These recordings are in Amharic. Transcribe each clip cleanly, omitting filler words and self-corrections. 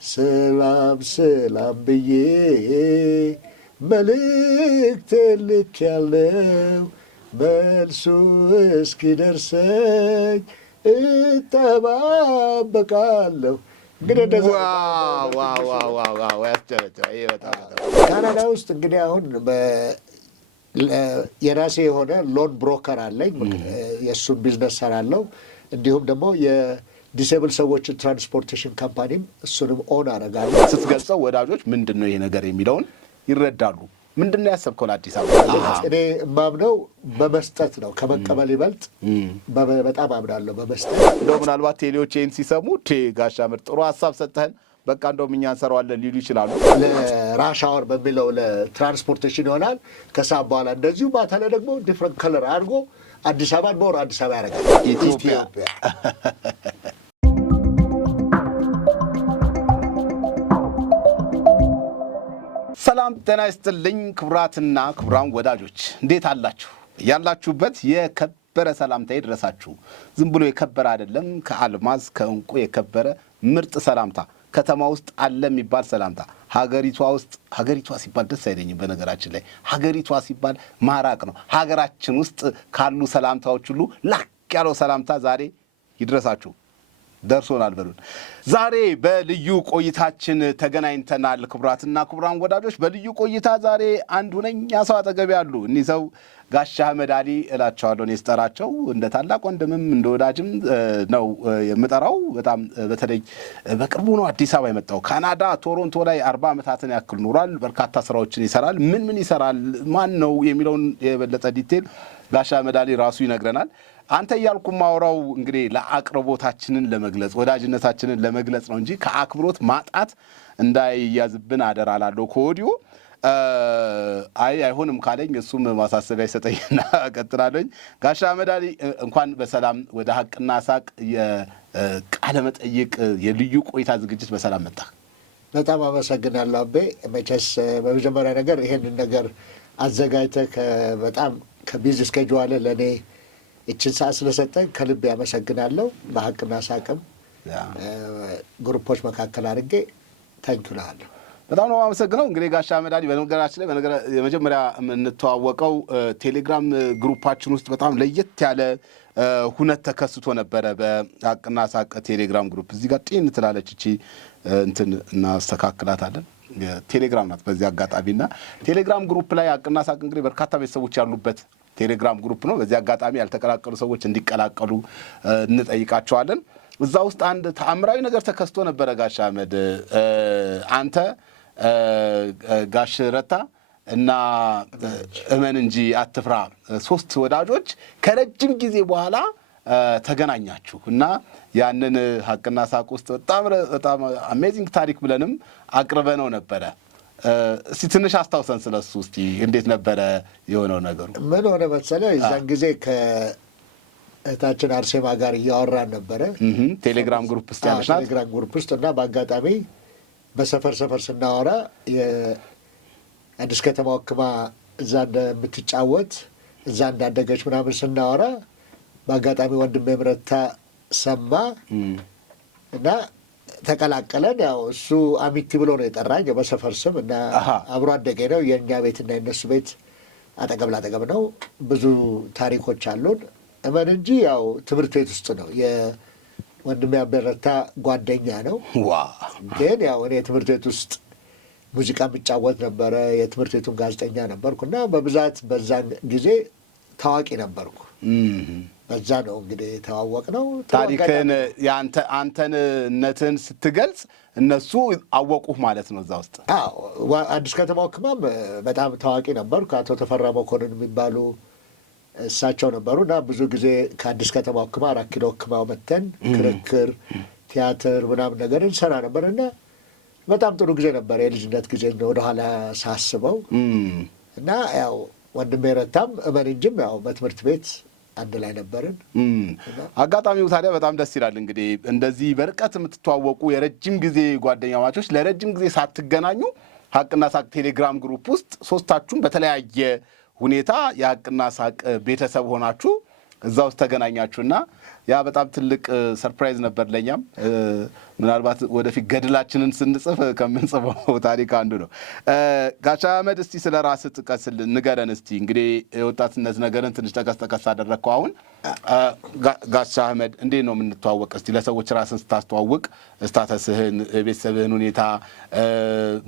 ሰላም ሰላም ብዬ መልእክት ልኬያለሁ መልሱ እስኪደርሰኝ እጠባበቃለሁ። እንግዲህ እንደዛ ዋው ያስጨበጨበ ይሄ በጣም ካናዳ ውስጥ እንግዲህ አሁን የራሴ የሆነ ሎን ብሮከር አለኝ። የእሱን ቢዝነስ ሰራለሁ። እንዲሁም ደግሞ የዲሴብል ሰዎችን ትራንስፖርቴሽን ካምፓኒም እሱንም ኦን አደርጋለሁ። ስትገልጸው ወዳጆች ምንድን ነው ይሄ ነገር የሚለውን ይረዳሉ። ምንድን ነው ያሰብከው ለአዲስ አበባ? እኔ የማምነው በመስጠት ነው፣ ከመቀበል ይበልጥ በጣም አምናለሁ በመስጠት። እንደው ምናልባት ቴሌዎች ይህን ሲሰሙ ጋሻ ምርጥ ጥሩ ሀሳብ ሰጥተን በቃ እንደውም እኛ እንሰራዋለን ሊሉ ይችላሉ። ለራሽ አወር በሚለው ለትራንስፖርቴሽን ይሆናል። ከሰዓት በኋላ እንደዚሁ ማታ ላይ ደግሞ ዲፍረንት ከለር አድርጎ አዲስ አበባን በወር አዲስ አበባ ያደርጋል። ኢትዮጵያ ሰላም ጤና ይስጥልኝ። ክቡራትና ክቡራን ወዳጆች እንዴት አላችሁ? ያላችሁበት የከበረ ሰላምታ ይድረሳችሁ። ዝም ብሎ የከበረ አይደለም፣ ከአልማዝ ከእንቁ የከበረ ምርጥ ሰላምታ ከተማ ውስጥ አለ የሚባል ሰላምታ። ሀገሪቷ ሲባል ደስ አይለኝም። በነገራችን ላይ ሀገሪቷ ሲባል ማራቅ ነው። ሀገራችን ውስጥ ካሉ ሰላምታዎች ሁሉ ላቅ ያለው ሰላምታ ዛሬ ይድረሳችሁ። ደርሶናል በሉን። ዛሬ በልዩ ቆይታችን ተገናኝተናል። ክቡራትና ክቡራን ወዳጆች በልዩ ቆይታ ዛሬ አንድ ሁነኛ ሰው አጠገቤ አሉ። እኒህ ሰው ጋሻ አህመድ አሊ እላቸዋለሁ። እኔ ስጠራቸው እንደ ታላቅ ወንድምም እንደ ወዳጅም ነው የምጠራው። በጣም በተለይ በቅርቡ ነው አዲስ አበባ የመጣው። ካናዳ ቶሮንቶ ላይ 40 ዓመታትን ያክል ኖሯል። በርካታ ስራዎችን ይሰራል። ምን ይሰራል፣ ማን ነው የሚለውን የበለጠ ዲቴል ጋሻ አህመድ አሊ ራሱ ይነግረናል። አንተ እያልኩ ማውራው እንግዲህ ለአቅርቦታችንን ለመግለጽ ወዳጅነታችንን ለመግለጽ ነው እንጂ ከአክብሮት ማጣት እንዳይያዝብን አደራ እላለሁ ከወዲሁ። አይሆንም ካለኝ እሱም ማሳሰቢያ ይሰጠኝና እቀጥላለሁ። ጋሻ አህመድ አሊ እንኳን በሰላም ወደ ሀቅና ሳቅ የቃለ መጠይቅ የልዩ ቆይታ ዝግጅት በሰላም መጣ። በጣም አመሰግናለሁ አቤ። መቼስ በመጀመሪያ ነገር ይሄንን ነገር አዘጋጅተህ በጣም ከቢዚ ስኬጁል ለእኔ ይችን ሰዓት ስለሰጠኝ ከልብ ያመሰግናለሁ። በሀቅና ሳቅም ግሩፖች መካከል አድርጌ ታንኪላለሁ። በጣም ነው የማመሰግነው። እንግዲህ ጋሻ አህመድ አሊ በነገራችን ላይ የመጀመሪያ የምንተዋወቀው ቴሌግራም ግሩፓችን ውስጥ በጣም ለየት ያለ ሁነት ተከስቶ ነበረ። በሀቅና ሳቅ ቴሌግራም ግሩፕ እዚህ ጋር ጤን ትላለች እቺ እንትን እናስተካክላታለን። ቴሌግራም ናት በዚህ አጋጣሚና ቴሌግራም ግሩፕ ላይ ሀቅና ሳቅ እንግዲህ በርካታ ቤተሰቦች ያሉበት ቴሌግራም ግሩፕ ነው። በዚህ አጋጣሚ ያልተቀላቀሉ ሰዎች እንዲቀላቀሉ እንጠይቃቸዋለን። እዛ ውስጥ አንድ ተአምራዊ ነገር ተከስቶ ነበረ። ጋሻ አህመድ አንተ ጋሽ ረታ እና እመን እንጂ አትፍራ 3 ወዳጆች ከረጅም ጊዜ በኋላ ተገናኛችሁ እና ያንን ሀቅና ሳቅ ውስጥ በጣም አሜዚንግ ታሪክ ብለንም አቅርበነው ነበረ። እስቲ ትንሽ አስታውሰን ስለሱ። እስቲ እንዴት ነበረ የሆነው ነገሩ? ምን ሆነ መሰለህ፣ እዛን ጊዜ ከእህታችን አርሴማ ጋር እያወራን ነበረ ቴሌግራም ግሩፕ ውስጥ ያለች ናት። ቴሌግራም ግሩፕ ውስጥ እና በአጋጣሚ በሰፈር ስናወራ የአዲስ ከተማ ወክማ እዛ እንደምትጫወት እዛ እንዳደገች ምናምን ስናወራ በአጋጣሚ ወንድሜ ምረታ ሰማ እና ተቀላቀለን። ያው እሱ አሚቲ ብሎ ነው የጠራኝ በሰፈር ስም እና አብሮ አደገ ነው። የእኛ ቤትና የነሱ ቤት አጠገብ ላጠገብ ነው። ብዙ ታሪኮች አሉን። እመን እንጂ ያው ትምህርት ቤት ውስጥ ነው። የወንድሜ አበረታ ጓደኛ ነው። ግን ያው እኔ ትምህርት ቤት ውስጥ ሙዚቃ የምጫወት ነበረ። የትምህርት ቤቱን ጋዜጠኛ ነበርኩ እና በብዛት በዛን ጊዜ ታዋቂ ነበርኩ። በዛ ነው እንግዲህ የተዋወቅ ነው። ታሪክን አንተነትን ስትገልጽ እነሱ አወቁህ ማለት ነው እዛ ውስጥ። አዲስ ከተማ ወክማም በጣም ታዋቂ ነበሩ። ከአቶ ተፈራ መኮንን የሚባሉ እሳቸው ነበሩ እና ብዙ ጊዜ ከአዲስ ከተማ ወክማ 4 ኪሎ ወክማው መተን ክርክር ቲያትር ምናምን ነገር እንሰራ ነበር እና በጣም ጥሩ ጊዜ ነበር። የልጅነት ጊዜ ወደኋላ ሳስበው እና ያው ወንድሜ ረታም እመን እንጂም ያው በትምህርት ቤት አንድ ላይ ነበርን። አጋጣሚው ታዲያ በጣም ደስ ይላል። እንግዲህ እንደዚህ በርቀት የምትተዋወቁ የረጅም ጊዜ ጓደኛ ማቾች ለረጅም ጊዜ ሳትገናኙ ሀቅና ሳቅ ቴሌግራም ግሩፕ ውስጥ 3ታችሁም በተለያየ ሁኔታ የሀቅና ሳቅ ቤተሰብ ሆናችሁ እዛ ውስጥ ተገናኛችሁና ያ በጣም ትልቅ ሰርፕራይዝ ነበር ለኛም። ምናልባት ወደፊት ገድላችንን ስንጽፍ ከምንጽፈው ታሪክ አንዱ ነው። ጋሻ አህመድ እስቲ ስለ ራስህ ጥቀስልን፣ ንገረን እስቲ። እንግዲህ የወጣትነት ነገርን ትንሽ ጠቀስ አደረግከው። አሁን ጋሻ አህመድ እንዴት ነው የምንተዋወቅ? እስቲ ለሰዎች ራስን ስታስተዋውቅ ስታተስህን፣ ቤተሰብህን ሁኔታ፣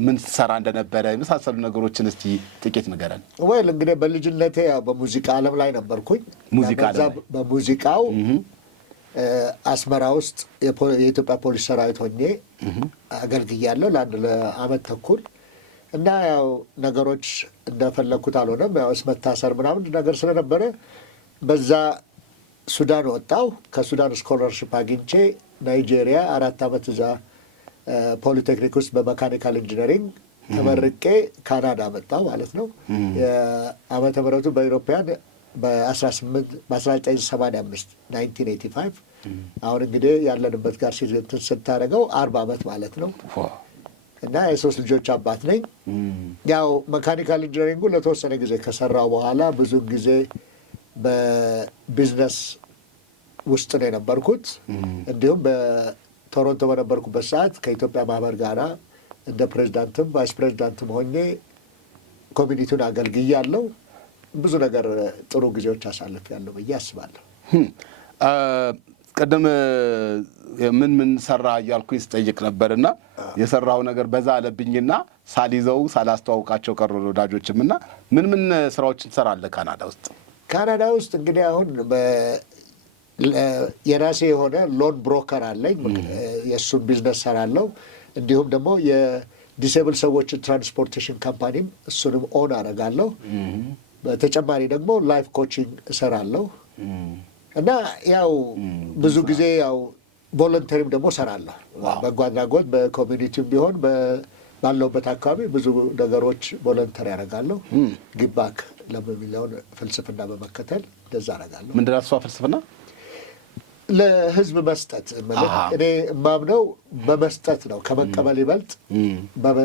ምን ትሰራ እንደነበረ የመሳሰሉ ነገሮችን እስቲ ጥቂት ንገረን። ወይል እንግዲህ በልጅነቴ ያው በሙዚቃ ዓለም ላይ ነበርኩኝ። በሙዚቃው አስመራ ውስጥ የኢትዮጵያ ፖሊስ ሰራዊት ሆኜ አገልግያለሁ ለ1 ተኩል እና ያው ነገሮች እንደፈለግኩት አልሆነም። ያው መታሰር ምናምን ነገር ስለነበረ በዛ ሱዳን ወጣሁ። ከሱዳን ስኮለርሽፕ አግኝቼ ናይጄሪያ 4 ዓመት እዛ ፖሊቴክኒክ ውስጥ በመካኒካል ኢንጂነሪንግ ተመርቄ ካናዳ መጣሁ ማለት ነው። የዓመተ ምህረቱ በኢሮፓያን በ1985 1985 አሁን እንግዲህ ያለንበት ጋር ስታደርገው 40 ዓመት ማለት ነው። እና የ3 ልጆች አባት ነኝ። ያው መካኒካል ኢንጂነሪንጉ ለተወሰነ ጊዜ ከሰራው በኋላ ብዙ ጊዜ በቢዝነስ ውስጥ ነው የነበርኩት። እንዲሁም በቶሮንቶ በነበርኩበት ሰዓት ከኢትዮጵያ ማህበር ጋራ እንደ ፕሬዚዳንትም ቫይስ ፕሬዚዳንትም ሆኜ ኮሚኒቲውን አገልግያለሁ። ብዙ ነገር ጥሩ ጊዜዎች አሳልፌያለሁ ብዬ አስባለሁ። ቀደም ምን ሰራ እያልኩኝ ስጠይቅ ነበርና የሰራው ነገር በዛ አለብኝና ሳልይዘው ሳላስተዋውቃቸው ቀሩ ወዳጆችም። እና ምን ስራዎችን ትሰራለህ ካናዳ ውስጥ? ካናዳ ውስጥ እንግዲህ አሁን የራሴ የሆነ ሎን ብሮከር አለኝ። የእሱን ቢዝነስ ሰራለሁ። እንዲሁም ደግሞ የዲሴብል ሰዎችን ትራንስፖርቴሽን ካምፓኒም እሱንም ኦን አደርጋለሁ። በተጨማሪ ደግሞ ላይፍ ኮቺንግ እሰራለሁ እና ያው ብዙ ጊዜ ያው ቮለንተሪም ደግሞ እሰራለሁ። በጎ አድራጎት በኮሚኒቲም ቢሆን ባለውበት አካባቢ ብዙ ነገሮች ቮለንተሪ ያደርጋለሁ። ጊቭባክ ለሚለውን ፍልስፍና በመከተል እንደዛ አደርጋለሁ። ምንድን ነው እሷ ፍልስፍና? ለህዝብ መስጠት። እኔ የማምነው በመስጠት ነው፣ ከመቀበል ይበልጥ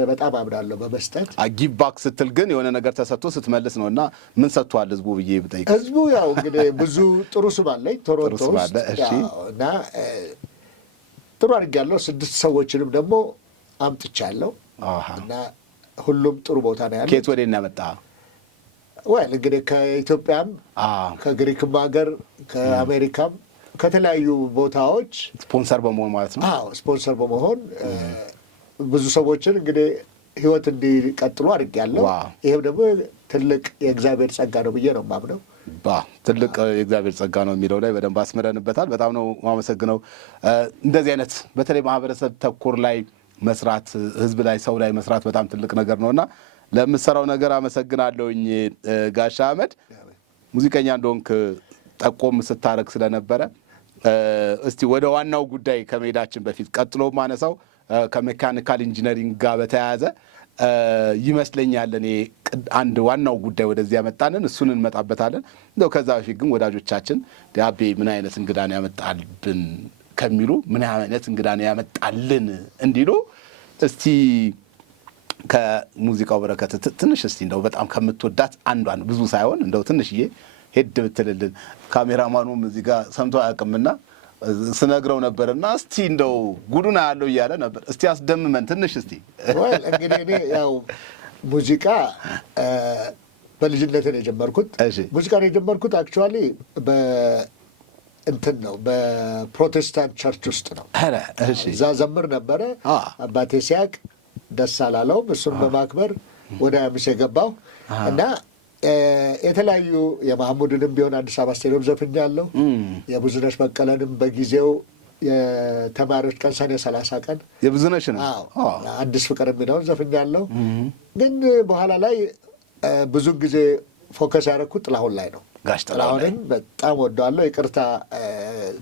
በጣም አምናለሁ በመስጠት። ጊቭ ባክ ስትል ግን የሆነ ነገር ተሰጥቶ ስትመልስ ነው። እና ምን ሰጥቷል ህዝቡ ብዬ ብጠይቅ? ህዝቡ ያው እንግዲህ ብዙ ጥሩ ስም አለኝ ቶሮንቶ ውስጥ እና ጥሩ አድርጌያለሁ። 6 ሰዎችንም ደግሞ አምጥቻለሁ እና ሁሉም ጥሩ ቦታ ነው ያለው። ከየት ወዴት ነው ያመጣህ? ወይል እንግዲህ ከኢትዮጵያም ከግሪክም ሀገር ከአሜሪካም ከተለያዩ ቦታዎች ስፖንሰር በመሆን ማለት ነው። አዎ ስፖንሰር በመሆን ብዙ ሰዎችን እንግዲህ ህይወት እንዲቀጥሉ አድርጌያለሁ። ይሄም ደግሞ ትልቅ የእግዚአብሔር ጸጋ ነው ብዬ ነው የማምነው። ትልቅ የእግዚአብሔር ጸጋ ነው የሚለው ላይ በደንብ አስምረንበታል። በጣም ነው የማመሰግነው። እንደዚህ አይነት በተለይ ማህበረሰብ ተኮር ላይ መስራት፣ ህዝብ ላይ ሰው ላይ መስራት በጣም ትልቅ ነገር ነውና ለምትሰራው ነገር አመሰግናለሁኝ ጋሻ አህመድ። ሙዚቀኛ እንደሆንክ ጠቆም ስታረግ ስለነበረ እስቲ ወደ ዋናው ጉዳይ ከመሄዳችን በፊት ቀጥሎ ማነሳው ከሜካኒካል ኢንጂነሪንግ ጋር በተያያዘ ይመስለኛል። እኔ አንድ ዋናው ጉዳይ ወደዚህ ያመጣንን እሱን እንመጣበታለን። እንደው ከዛ በፊት ግን ወዳጆቻችን ዲያቤ ምን አይነት እንግዳ ነው ያመጣልብን ከሚሉ ምን አይነት እንግዳ ነው ያመጣልን እንዲሉ እስቲ ከሙዚቃው በረከት ትንሽ እስቲ እንደው በጣም ከምትወዳት አንዷን ብዙ ሳይሆን እንደው ትንሽዬ ሄድ ብትልልን። ካሜራማኑም እዚህ ጋር ሰምቶ አያውቅምና ስነግረው ነበርና እስቲ እንደው ጉዱና ያለው እያለ ነበር። እስቲ አስደምመን ትንሽ እስቲ። እንግዲህ እኔ ያው ሙዚቃ በልጅነቴ ነው የጀመርኩት። ሙዚቃ ነው የጀመርኩት አክቹዋሊ እንትን ነው በፕሮቴስታንት ቸርች ውስጥ ነው። እዛ ዘምር ነበረ። አባቴ ሲያቅ ደስ አላለውም። እሱን በማክበር ወደ አምስ የገባው እና የተለያዩ የማህሙድንም ቢሆን አዲስ አበባ ስቴዲየም ዘፍኛለሁ። የብዙነሽ በቀለንም በጊዜው የተማሪዎች ቀን ሰኔ 30 ቀን የብዙነሽ ነው አዲስ ፍቅር የሚለውን ዘፍኛለሁ። ግን በኋላ ላይ ብዙ ጊዜ ፎከስ ያደረኩት ጥላሁን ላይ ነው። ጥላሁንን በጣም ወደዋለሁ። ይቅርታ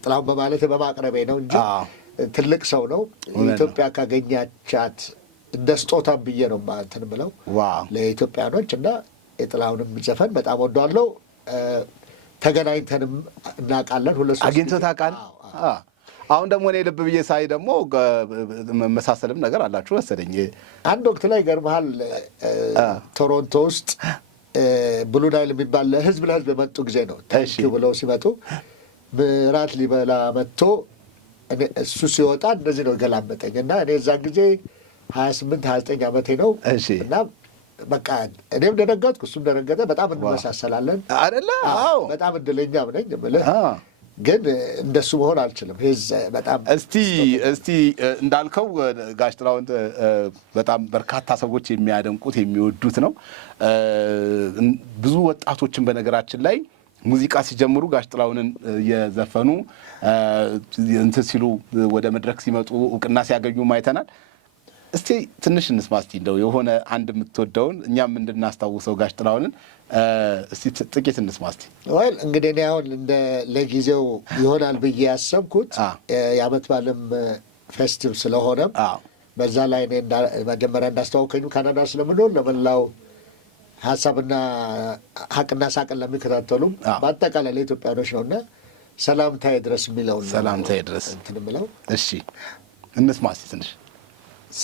ጥላሁን በማለት በማቅረቤ ነው እንጂ ትልቅ ሰው ነው። ኢትዮጵያ ካገኛቻት እንደ ስጦታም ብዬ ነው እንትን ብለው ለኢትዮጵያኖች እና የጥላሁንም ዘፈን በጣም ወደዋለሁ። ተገናኝተንም እናውቃለን። አግኝተህ ታውቃለህ? አሁን ደግሞ እኔ ልብ ብዬ ሳይ ደግሞ መሳሰልም ነገር አላችሁ መሰለኝ። አንድ ወቅት ላይ ገርመሃል ቶሮንቶ ውስጥ ብሉ ናይል የሚባል ህዝብ ለህዝብ የመጡ ጊዜ ነው። ታንኪዩ ብለው ሲመጡ ምራት ሊበላ መጥቶ እሱ ሲወጣ እንደዚህ ነው ገላመጠኝ እና እኔ እዛን ጊዜ 28 29 ዓመቴ ነው እና በቃ እኔም ደነገጥኩ፣ እሱም ደነገጠ። በጣም እንመሳሰላለን አይደለ? አዎ በጣም እድለኛም ነኝ የምልህ ግን እንደሱ መሆን አልችልም። በጣም እስቲ እንዳልከው ጋሽ ጥላሁን በጣም በርካታ ሰዎች የሚያደንቁት የሚወዱት ነው። ብዙ ወጣቶችን በነገራችን ላይ ሙዚቃ ሲጀምሩ ጋሽ ጥላሁንን የዘፈኑ እንትን ሲሉ ወደ መድረክ ሲመጡ እውቅና ሲያገኙ አይተናል። እስቲ ትንሽ እንስማ። እስቲ እንደው የሆነ አንድ የምትወደውን እኛም እንድናስታውሰው ጋሽ ጥላሁንን እስቲ ጥቂት እንስማ። እስቲ ወይል እንግዲህ እኔ አሁን ለጊዜው ይሆናል ብዬ ያሰብኩት የዓመት በዓልም ፌስቲቭ ስለሆነም በዛ ላይ እኔ መጀመሪያ እንዳስተዋወቀኝ ካናዳ ስለምኖር ለመላው ሀሳብና ሀቅና ሳቅን ለሚከታተሉም በአጠቃላይ ለኢትዮጵያኖች ነውና ሰላምታዬ ድረስ የሚለው ሰላምታዬ ድረስ እንትን የምለው እሺ እንስማ እስቲ ትንሽ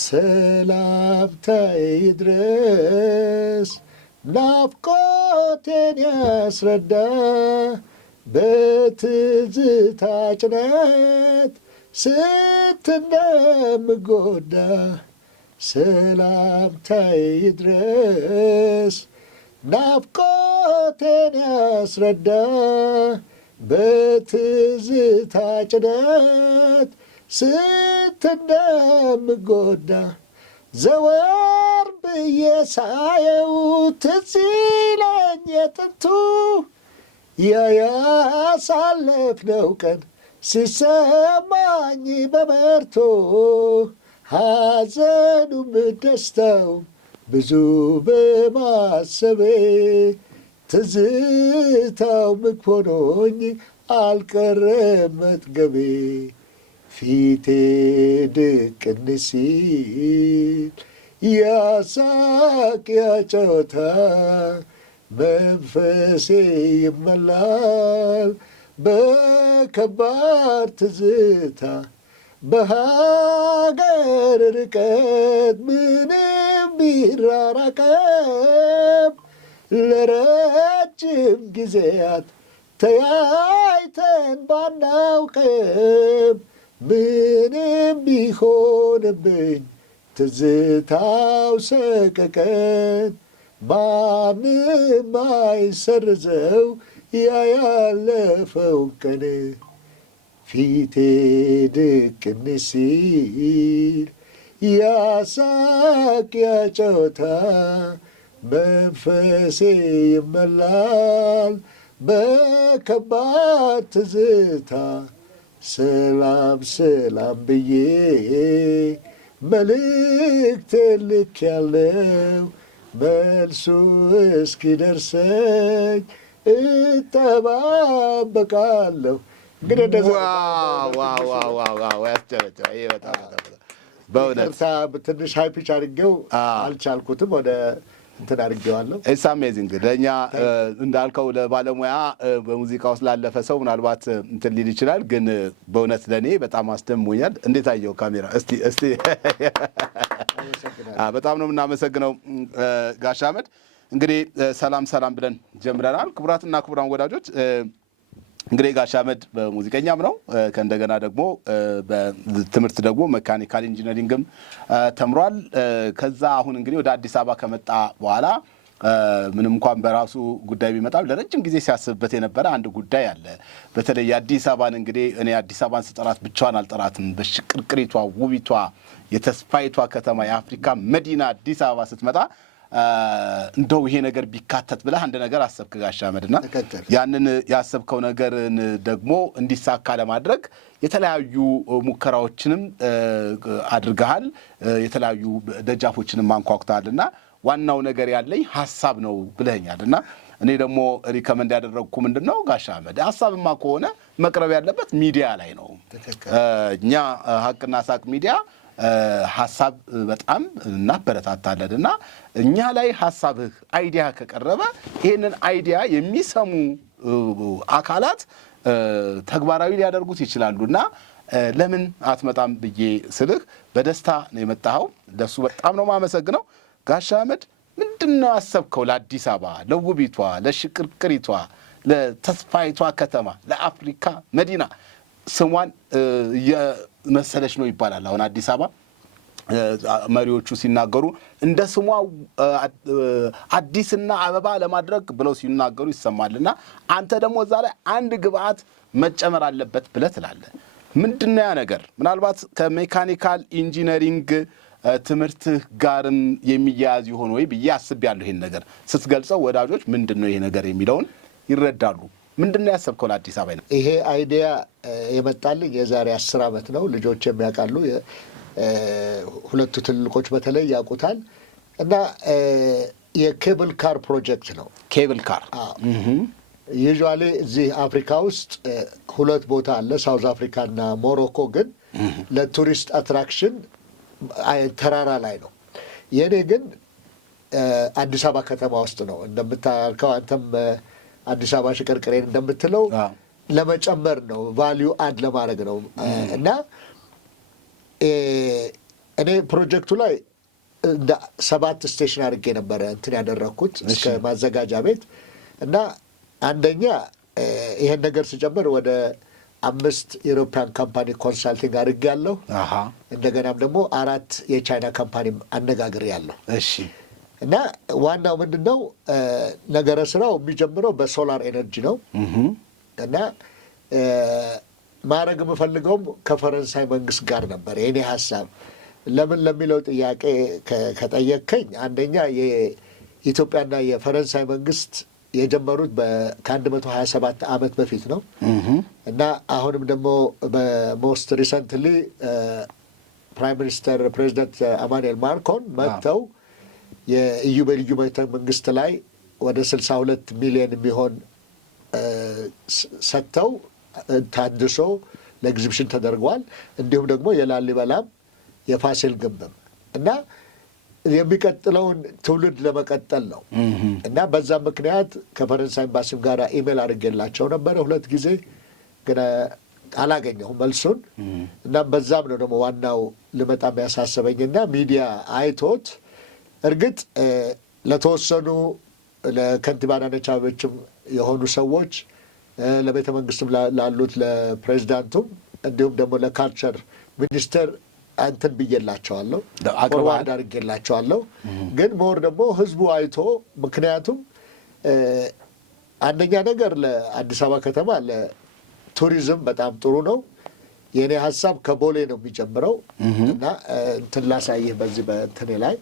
ሰላምታዬ ድረስ ናፍቆቴን ያስረዳ በትዝታ ጭነት ስትንደምጎዳ ሰላምታዬ ድረስ ናፍቆቴን ያስረዳ በትዝታ ጭነት ስትንደምጎዳ ዘወር ብዬ ሳየው ትዝ ይለኝ የጥንቱ ያሳለፍነው ቀን ሲሰማኝ በበርቶ ሐዘኑም ደስታውም ብዙ በማሰቤ ትዝታው ምግብ ሆኖኝ አልቀረም መጥገቤ ፊቴ ድቅን ሲል ያሳቅ ያጨዋታ መንፈሴ ይመላል በከባድ ትዝታ በሀገር ርቀት ምንም ቢራራቅም ለረጅም ጊዜያት ተያይተን ባናውቅም ምንም ቢሆንብኝ ትዝታው ሰቀቀን ማንም አይሰርዘው ያለፈው ቀን ፊቴ ድቅን ሲል ያሳቅ ያጨዋታ መንፈሴ ይመላል በከባድ ትዝታ ሰላም ሰላም ብዬ መልእክት ልክ ያለው መልሱ እስኪደርሰኝ እጠባበቃለሁ። እንግዲህ እንደዛ ትንሽ ሃይፒች አድርጌው አልቻልኩትም ወደ እንትን አድርጌዋለሁ። ኢትስ አሜዚንግ። ለእኛ እንዳልከው ለባለሙያ በሙዚቃ ውስጥ ላለፈ ሰው ምናልባት እንትን ሊል ይችላል፣ ግን በእውነት ለእኔ በጣም አስደምሞኛል። እንዴት አየው ካሜራ? እስቲ በጣም ነው የምናመሰግነው ጋሽ አህመድ። እንግዲህ ሰላም ሰላም ብለን ጀምረናል። ክቡራትና ክቡራን ወዳጆች እንግዲህ ጋሽ አህመድ በሙዚቀኛም ነው፣ ከእንደገና ደግሞ በትምህርት ደግሞ ሜካኒካል ኢንጂነሪንግም ተምሯል። ከዛ አሁን እንግዲህ ወደ አዲስ አበባ ከመጣ በኋላ ምንም እንኳን በራሱ ጉዳይ ቢመጣም ለረጅም ጊዜ ሲያስብበት የነበረ አንድ ጉዳይ አለ። በተለይ የአዲስ አበባን እንግዲህ እኔ አዲስ አበባን ስጠራት ብቻዋን አልጠራትም። በሽቅርቅሪቷ ውቢቷ የተስፋይቷ ከተማ የአፍሪካ መዲና አዲስ አበባ ስትመጣ እንደው ይሄ ነገር ቢካተት ብለህ አንድ ነገር አሰብክ ጋሽ አህመድና ያንን ያሰብከው ነገርን ደግሞ እንዲሳካ ለማድረግ የተለያዩ ሙከራዎችንም አድርገሃል፣ የተለያዩ ደጃፎችንም አንኳኩተሃልና ዋናው ነገር ያለኝ ሐሳብ ነው ብለኸኛልና እኔ ደግሞ ሪከመንድ ያደረግኩ ምንድነው ጋሽ አህመድ ሐሳብማ ከሆነ መቅረብ ያለበት ሚዲያ ላይ ነው። እኛ ሀቅና ሳቅ ሚዲያ ሐሳብ በጣም እናበረታታለን እና እኛ ላይ ሐሳብህ አይዲያ ከቀረበ ይሄንን አይዲያ የሚሰሙ አካላት ተግባራዊ ሊያደርጉት ይችላሉና ለምን አትመጣም ብዬ ስልህ በደስታ ነው የመጣኸው። ለሱ በጣም ነው የማመሰግነው ጋሽ አህመድ። ምንድነው አሰብከው ለአዲስ አበባ ለውቢቷ ለሽቅርቅሪቷ ለተስፋይቷ ከተማ ለአፍሪካ መዲና ስሟን የመሰለች ነው ይባላል። አሁን አዲስ አበባ መሪዎቹ ሲናገሩ እንደ ስሟ አዲስና አበባ ለማድረግ ብለው ሲናገሩ ይሰማልና አንተ ደግሞ እዛ ላይ አንድ ግብአት መጨመር አለበት ብለህ ትላለህ። ምንድነው ያ ነገር? ምናልባት ከሜካኒካል ኢንጂነሪንግ ትምህርት ጋርም የሚያያዝ ይሆን ወይ ብዬ አስቤያለሁ። ይሄን ነገር ስትገልጸው ወዳጆች ምንድነው ይሄ ነገር የሚለውን ይረዳሉ። ምንድነው ያሰብከው ለአዲስ አበባ ነው? ይሄ አይዲያ የመጣልኝ የዛሬ 10 ዓመት ነው። ልጆች የሚያውቃሉ፣ ሁለቱ ትልልቆች በተለይ ያውቁታል። እና የኬብል ካር ፕሮጀክት ነው። ኬብል ካር ዩዥዋሊ እዚህ አፍሪካ ውስጥ 2 ቦታ አለ፣ ሳውዝ አፍሪካ እና ሞሮኮ። ግን ለቱሪስት አትራክሽን ተራራ ላይ ነው። የእኔ ግን አዲስ አበባ ከተማ ውስጥ ነው። እንደምታልከው አንተም አዲስ አበባ ሽቅርቅሬን እንደምትለው ለመጨመር ነው፣ ቫሊዩ አድ ለማድረግ ነው። እና እኔ ፕሮጀክቱ ላይ 7 ስቴሽን አድርጌ ነበረ እንትን ያደረግኩት እስከ ማዘጋጃ ቤት። እና አንደኛ ይሄን ነገር ስጨምር ወደ 5 የኢሮፒያን ካምፓኒ ኮንሳልቲንግ አድርጌ ያለሁ። እንደገናም ደግሞ 4 የቻይና ካምፓኒ አነጋግሬ ያለሁ። እና ዋናው ምንድን ነው ነገረ ስራው የሚጀምረው በሶላር ኤነርጂ ነው። እና ማድረግ የምፈልገውም ከፈረንሳይ መንግስት ጋር ነበር የኔ ሀሳብ። ለምን ለሚለው ጥያቄ ከጠየቅከኝ አንደኛ የኢትዮጵያና የፈረንሳይ መንግስት የጀመሩት ከ127 ዓመት በፊት ነው። እና አሁንም ደግሞ በሞስት ሪሰንትሊ ፕራይም ሚኒስተር ፕሬዚደንት አማኑኤል ማክሮን መጥተው የኢዮቤልዩ ቤተ መንግስት ላይ ወደ 62 ሚሊዮን የሚሆን ሰጥተው ታድሶ ለኤግዚቢሽን ተደርጓል። እንዲሁም ደግሞ የላሊበላም የፋሲል ግንብም እና የሚቀጥለውን ትውልድ ለመቀጠል ነው። እና በዛ ምክንያት ከፈረንሳይ ኤምባሲም ጋር ኢሜል አድርጌላቸው ነበረ 2 ጊዜ፣ ግን አላገኘሁም መልሱን። እና በዛም ነው ደግሞ ዋናው ልመጣም ያሳሰበኝና ሚዲያ አይቶት እርግጥ ለተወሰኑ ለከንቲባ አዳነች አቤቤም የሆኑ ሰዎች ለቤተ መንግስትም ላሉት ለፕሬዚዳንቱም እንዲሁም ደግሞ ለካልቸር ሚኒስቴር እንትን ብዬላቸዋለሁ፣ ፎርዋርድ አድርጌላቸዋለሁ። ግን ሞር ደግሞ ህዝቡ አይቶ ምክንያቱም አንደኛ ነገር ለአዲስ አበባ ከተማ ለቱሪዝም በጣም ጥሩ ነው። የእኔ ሀሳብ ከቦሌ ነው የሚጀምረው። እና እንትን ላሳይህ በዚህ በእንትኔ ላይ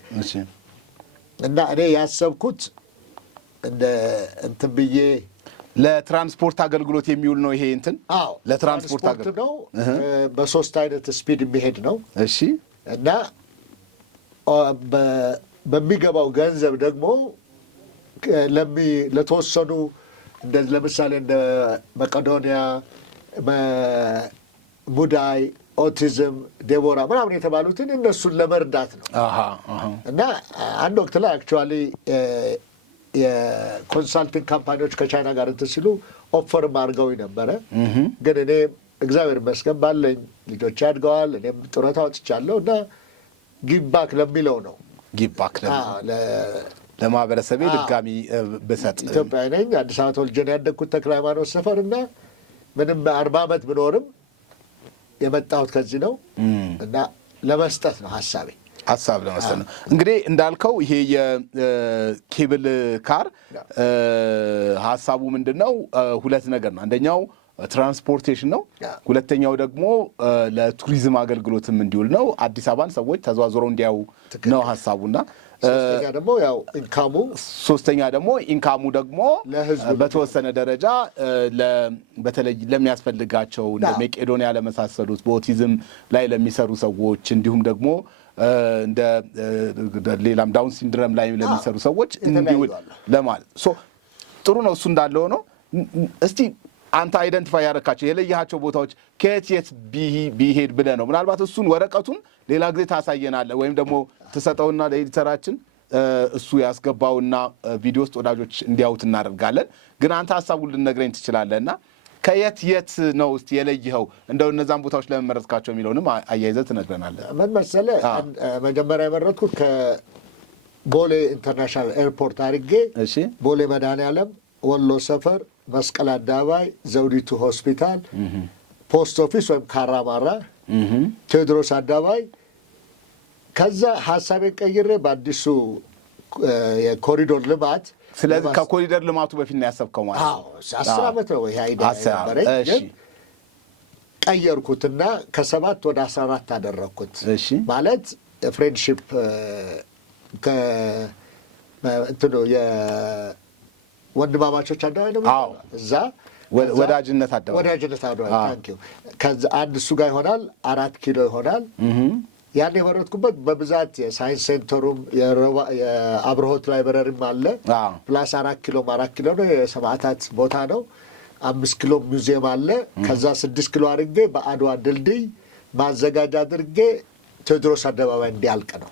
እና እኔ ያሰብኩት እንደ እንትን ብዬ ለትራንስፖርት አገልግሎት የሚውል ነው። ይሄ እንትን ለትራንስፖርት አገልግሎት ነው። በ3 አይነት ስፒድ የሚሄድ ነው። እና በሚገባው ገንዘብ ደግሞ ለተወሰኑ ለምሳሌ እንደ መቄዶንያ፣ ሙዳይ፣ ኦቲዝም፣ ዴቦራ ምናምን የተባሉትን እነሱን ለመርዳት ነው። እና አንድ ወቅት ላይ አክቹዋሊ የኮንሳልቲንግ ካምፓኒዎች ከቻይና ጋር እንትን ሲሉ ኦፈርም አድርገው ነበረ። ግን እኔ እግዚአብሔር ይመስገን ባለኝ ልጆች ያድገዋል፣ እኔም ጡረታ ወጥቻለሁ። እና ጊቭባክ ለሚለው ነው። ጊቭባክ ለማህበረሰቤ ድጋሚ ብሰጥ። ኢትዮጵያዊ ነኝ፣ አዲስ አበባ ተወልጄ ነው ያደግኩት ተክለ ሃይማኖት ሰፈር። እና ምንም 40 ዓመት ብኖርም የመጣሁት ከዚህ ነው። እና ለመስጠት ነው ሀሳብ ለመስጠት ነው። እንግዲህ እንዳልከው ይሄ የኬብል ካር ሀሳቡ ምንድን ነው? 2 ነገር ነው። አንደኛው ትራንስፖርቴሽን ነው። ሁለተኛው ደግሞ ለቱሪዝም አገልግሎትም እንዲውል ነው። አዲስ አበባን ሰዎች ተዘዋውረው እንዲያዩ ነው ሀሳቡና ሶስተኛ ደግሞ ኢንካሙ ደግሞ በተወሰነ ደረጃ በተለይ ለሚያስፈልጋቸው እንደ መቄዶንያ ለመሳሰሉት በኦቲዝም ላይ ለሚሰሩ ሰዎች እንዲሁም ደግሞ እንደ ሌላም ዳውን ሲንድረም ላይ ለሚሰሩ ሰዎች እንዲውል ለማለት ጥሩ ነው። እሱ እንዳለው ነው። እስቲ አንተ አይደንቲፋይ ያደረካቸው የለያቸው ቦታዎች ከየት ቢሄድ ብለህ ነው? ምናልባት እሱን ወረቀቱን ሌላ ጊዜ ታሳየናለህ ወይም ደግሞ ትሰጠውና ለኤዲተራችን እሱ ያስገባውና ቪዲዮ ውስጥ ወዳጆች እንዲያዩት እናደርጋለን። ግን አንተ ሀሳቡን ልነግረኝ ትችላለህና ከየት ነው እስቲ የለየኸው? እንደው እነዛን ቦታዎች ለመመረጥካቸው የሚለውንም አያይዘህ ትነግረናለህ። ምን መሰለህ፣ መጀመሪያ የመረጥኩት ከቦሌ ኢንተርናሽናል ኤርፖርት አድርጌ ቦሌ መድኃኔዓለም፣ ወሎ ሰፈር፣ መስቀል አደባባይ፣ ዘውዲቱ ሆስፒታል፣ ፖስት ኦፊስ ወይም ካራማራ፣ ቴዎድሮስ አደባባይ። ከዛ ሀሳቤን ቀይሬ በአዲሱ የኮሪዶር ልማት። ስለዚህ ከኮሪደር ልማቱ በፊት ነው ያሰብከው ማለት ነው? 10 ዓመት ነው ይሄ አይዲያ ነበረኝ፣ ግን ቀየርኩትና ከ7 ወደ 14 አደረግኩት። ማለት ፍሬንድሺፕ እንትኑ የወንድማማቾች አደባባይ ነው እዛ ወዳጅነት አደባባይ ታንኪዩ። ከዛ አንድ እሱ ጋር ይሆናል፣ 4 ኪሎ ይሆናል። ያን የመረጥኩበት በብዛት የሳይንስ ሴንተሩም የአብርሆት ላይብረሪም አለ። ፕላስ 4 ኪሎ ነው፣ የሰማዕታት ቦታ ነው። 5 ኪሎ ሙዚየም አለ። ከዛ 6 ኪሎ አድርጌ በአድዋ ድልድይ ማዘጋጃ አድርጌ ቴዎድሮስ አደባባይ እንዲያልቅ ነው።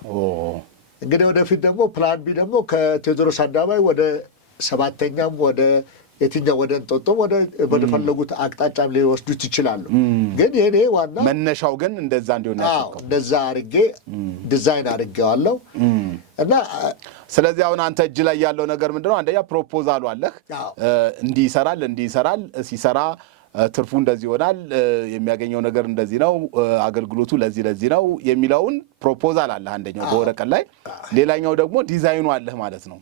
እንግዲህ ወደፊት ደግሞ ፕላን ቢ ደግሞ ከቴዎድሮስ አደባባይ ወደ 7ኛም ወደ የትኛው ወደ እንጦጦም ወደ ፈለጉት አቅጣጫም ሊወስዱት ይችላሉ። ግን የኔ ዋና መነሻው ግን እንደዛ እንዲሆን ያሰብከው? እንደዛ አድርጌ ዲዛይን አድርጌዋለሁ። እና ስለዚህ አሁን አንተ እጅ ላይ ያለው ነገር ምንድነው? አንደኛ ፕሮፖዛሉ አለህ፣ እንዲህ ይሰራል፣ ሲሰራ ትርፉ እንደዚህ ይሆናል፣ የሚያገኘው ነገር እንደዚህ ነው፣ አገልግሎቱ ለዚህ ነው የሚለውን ፕሮፖዛል አለህ አንደኛው በወረቀት ላይ። ሌላኛው ደግሞ ዲዛይኑ አለህ ማለት ነው።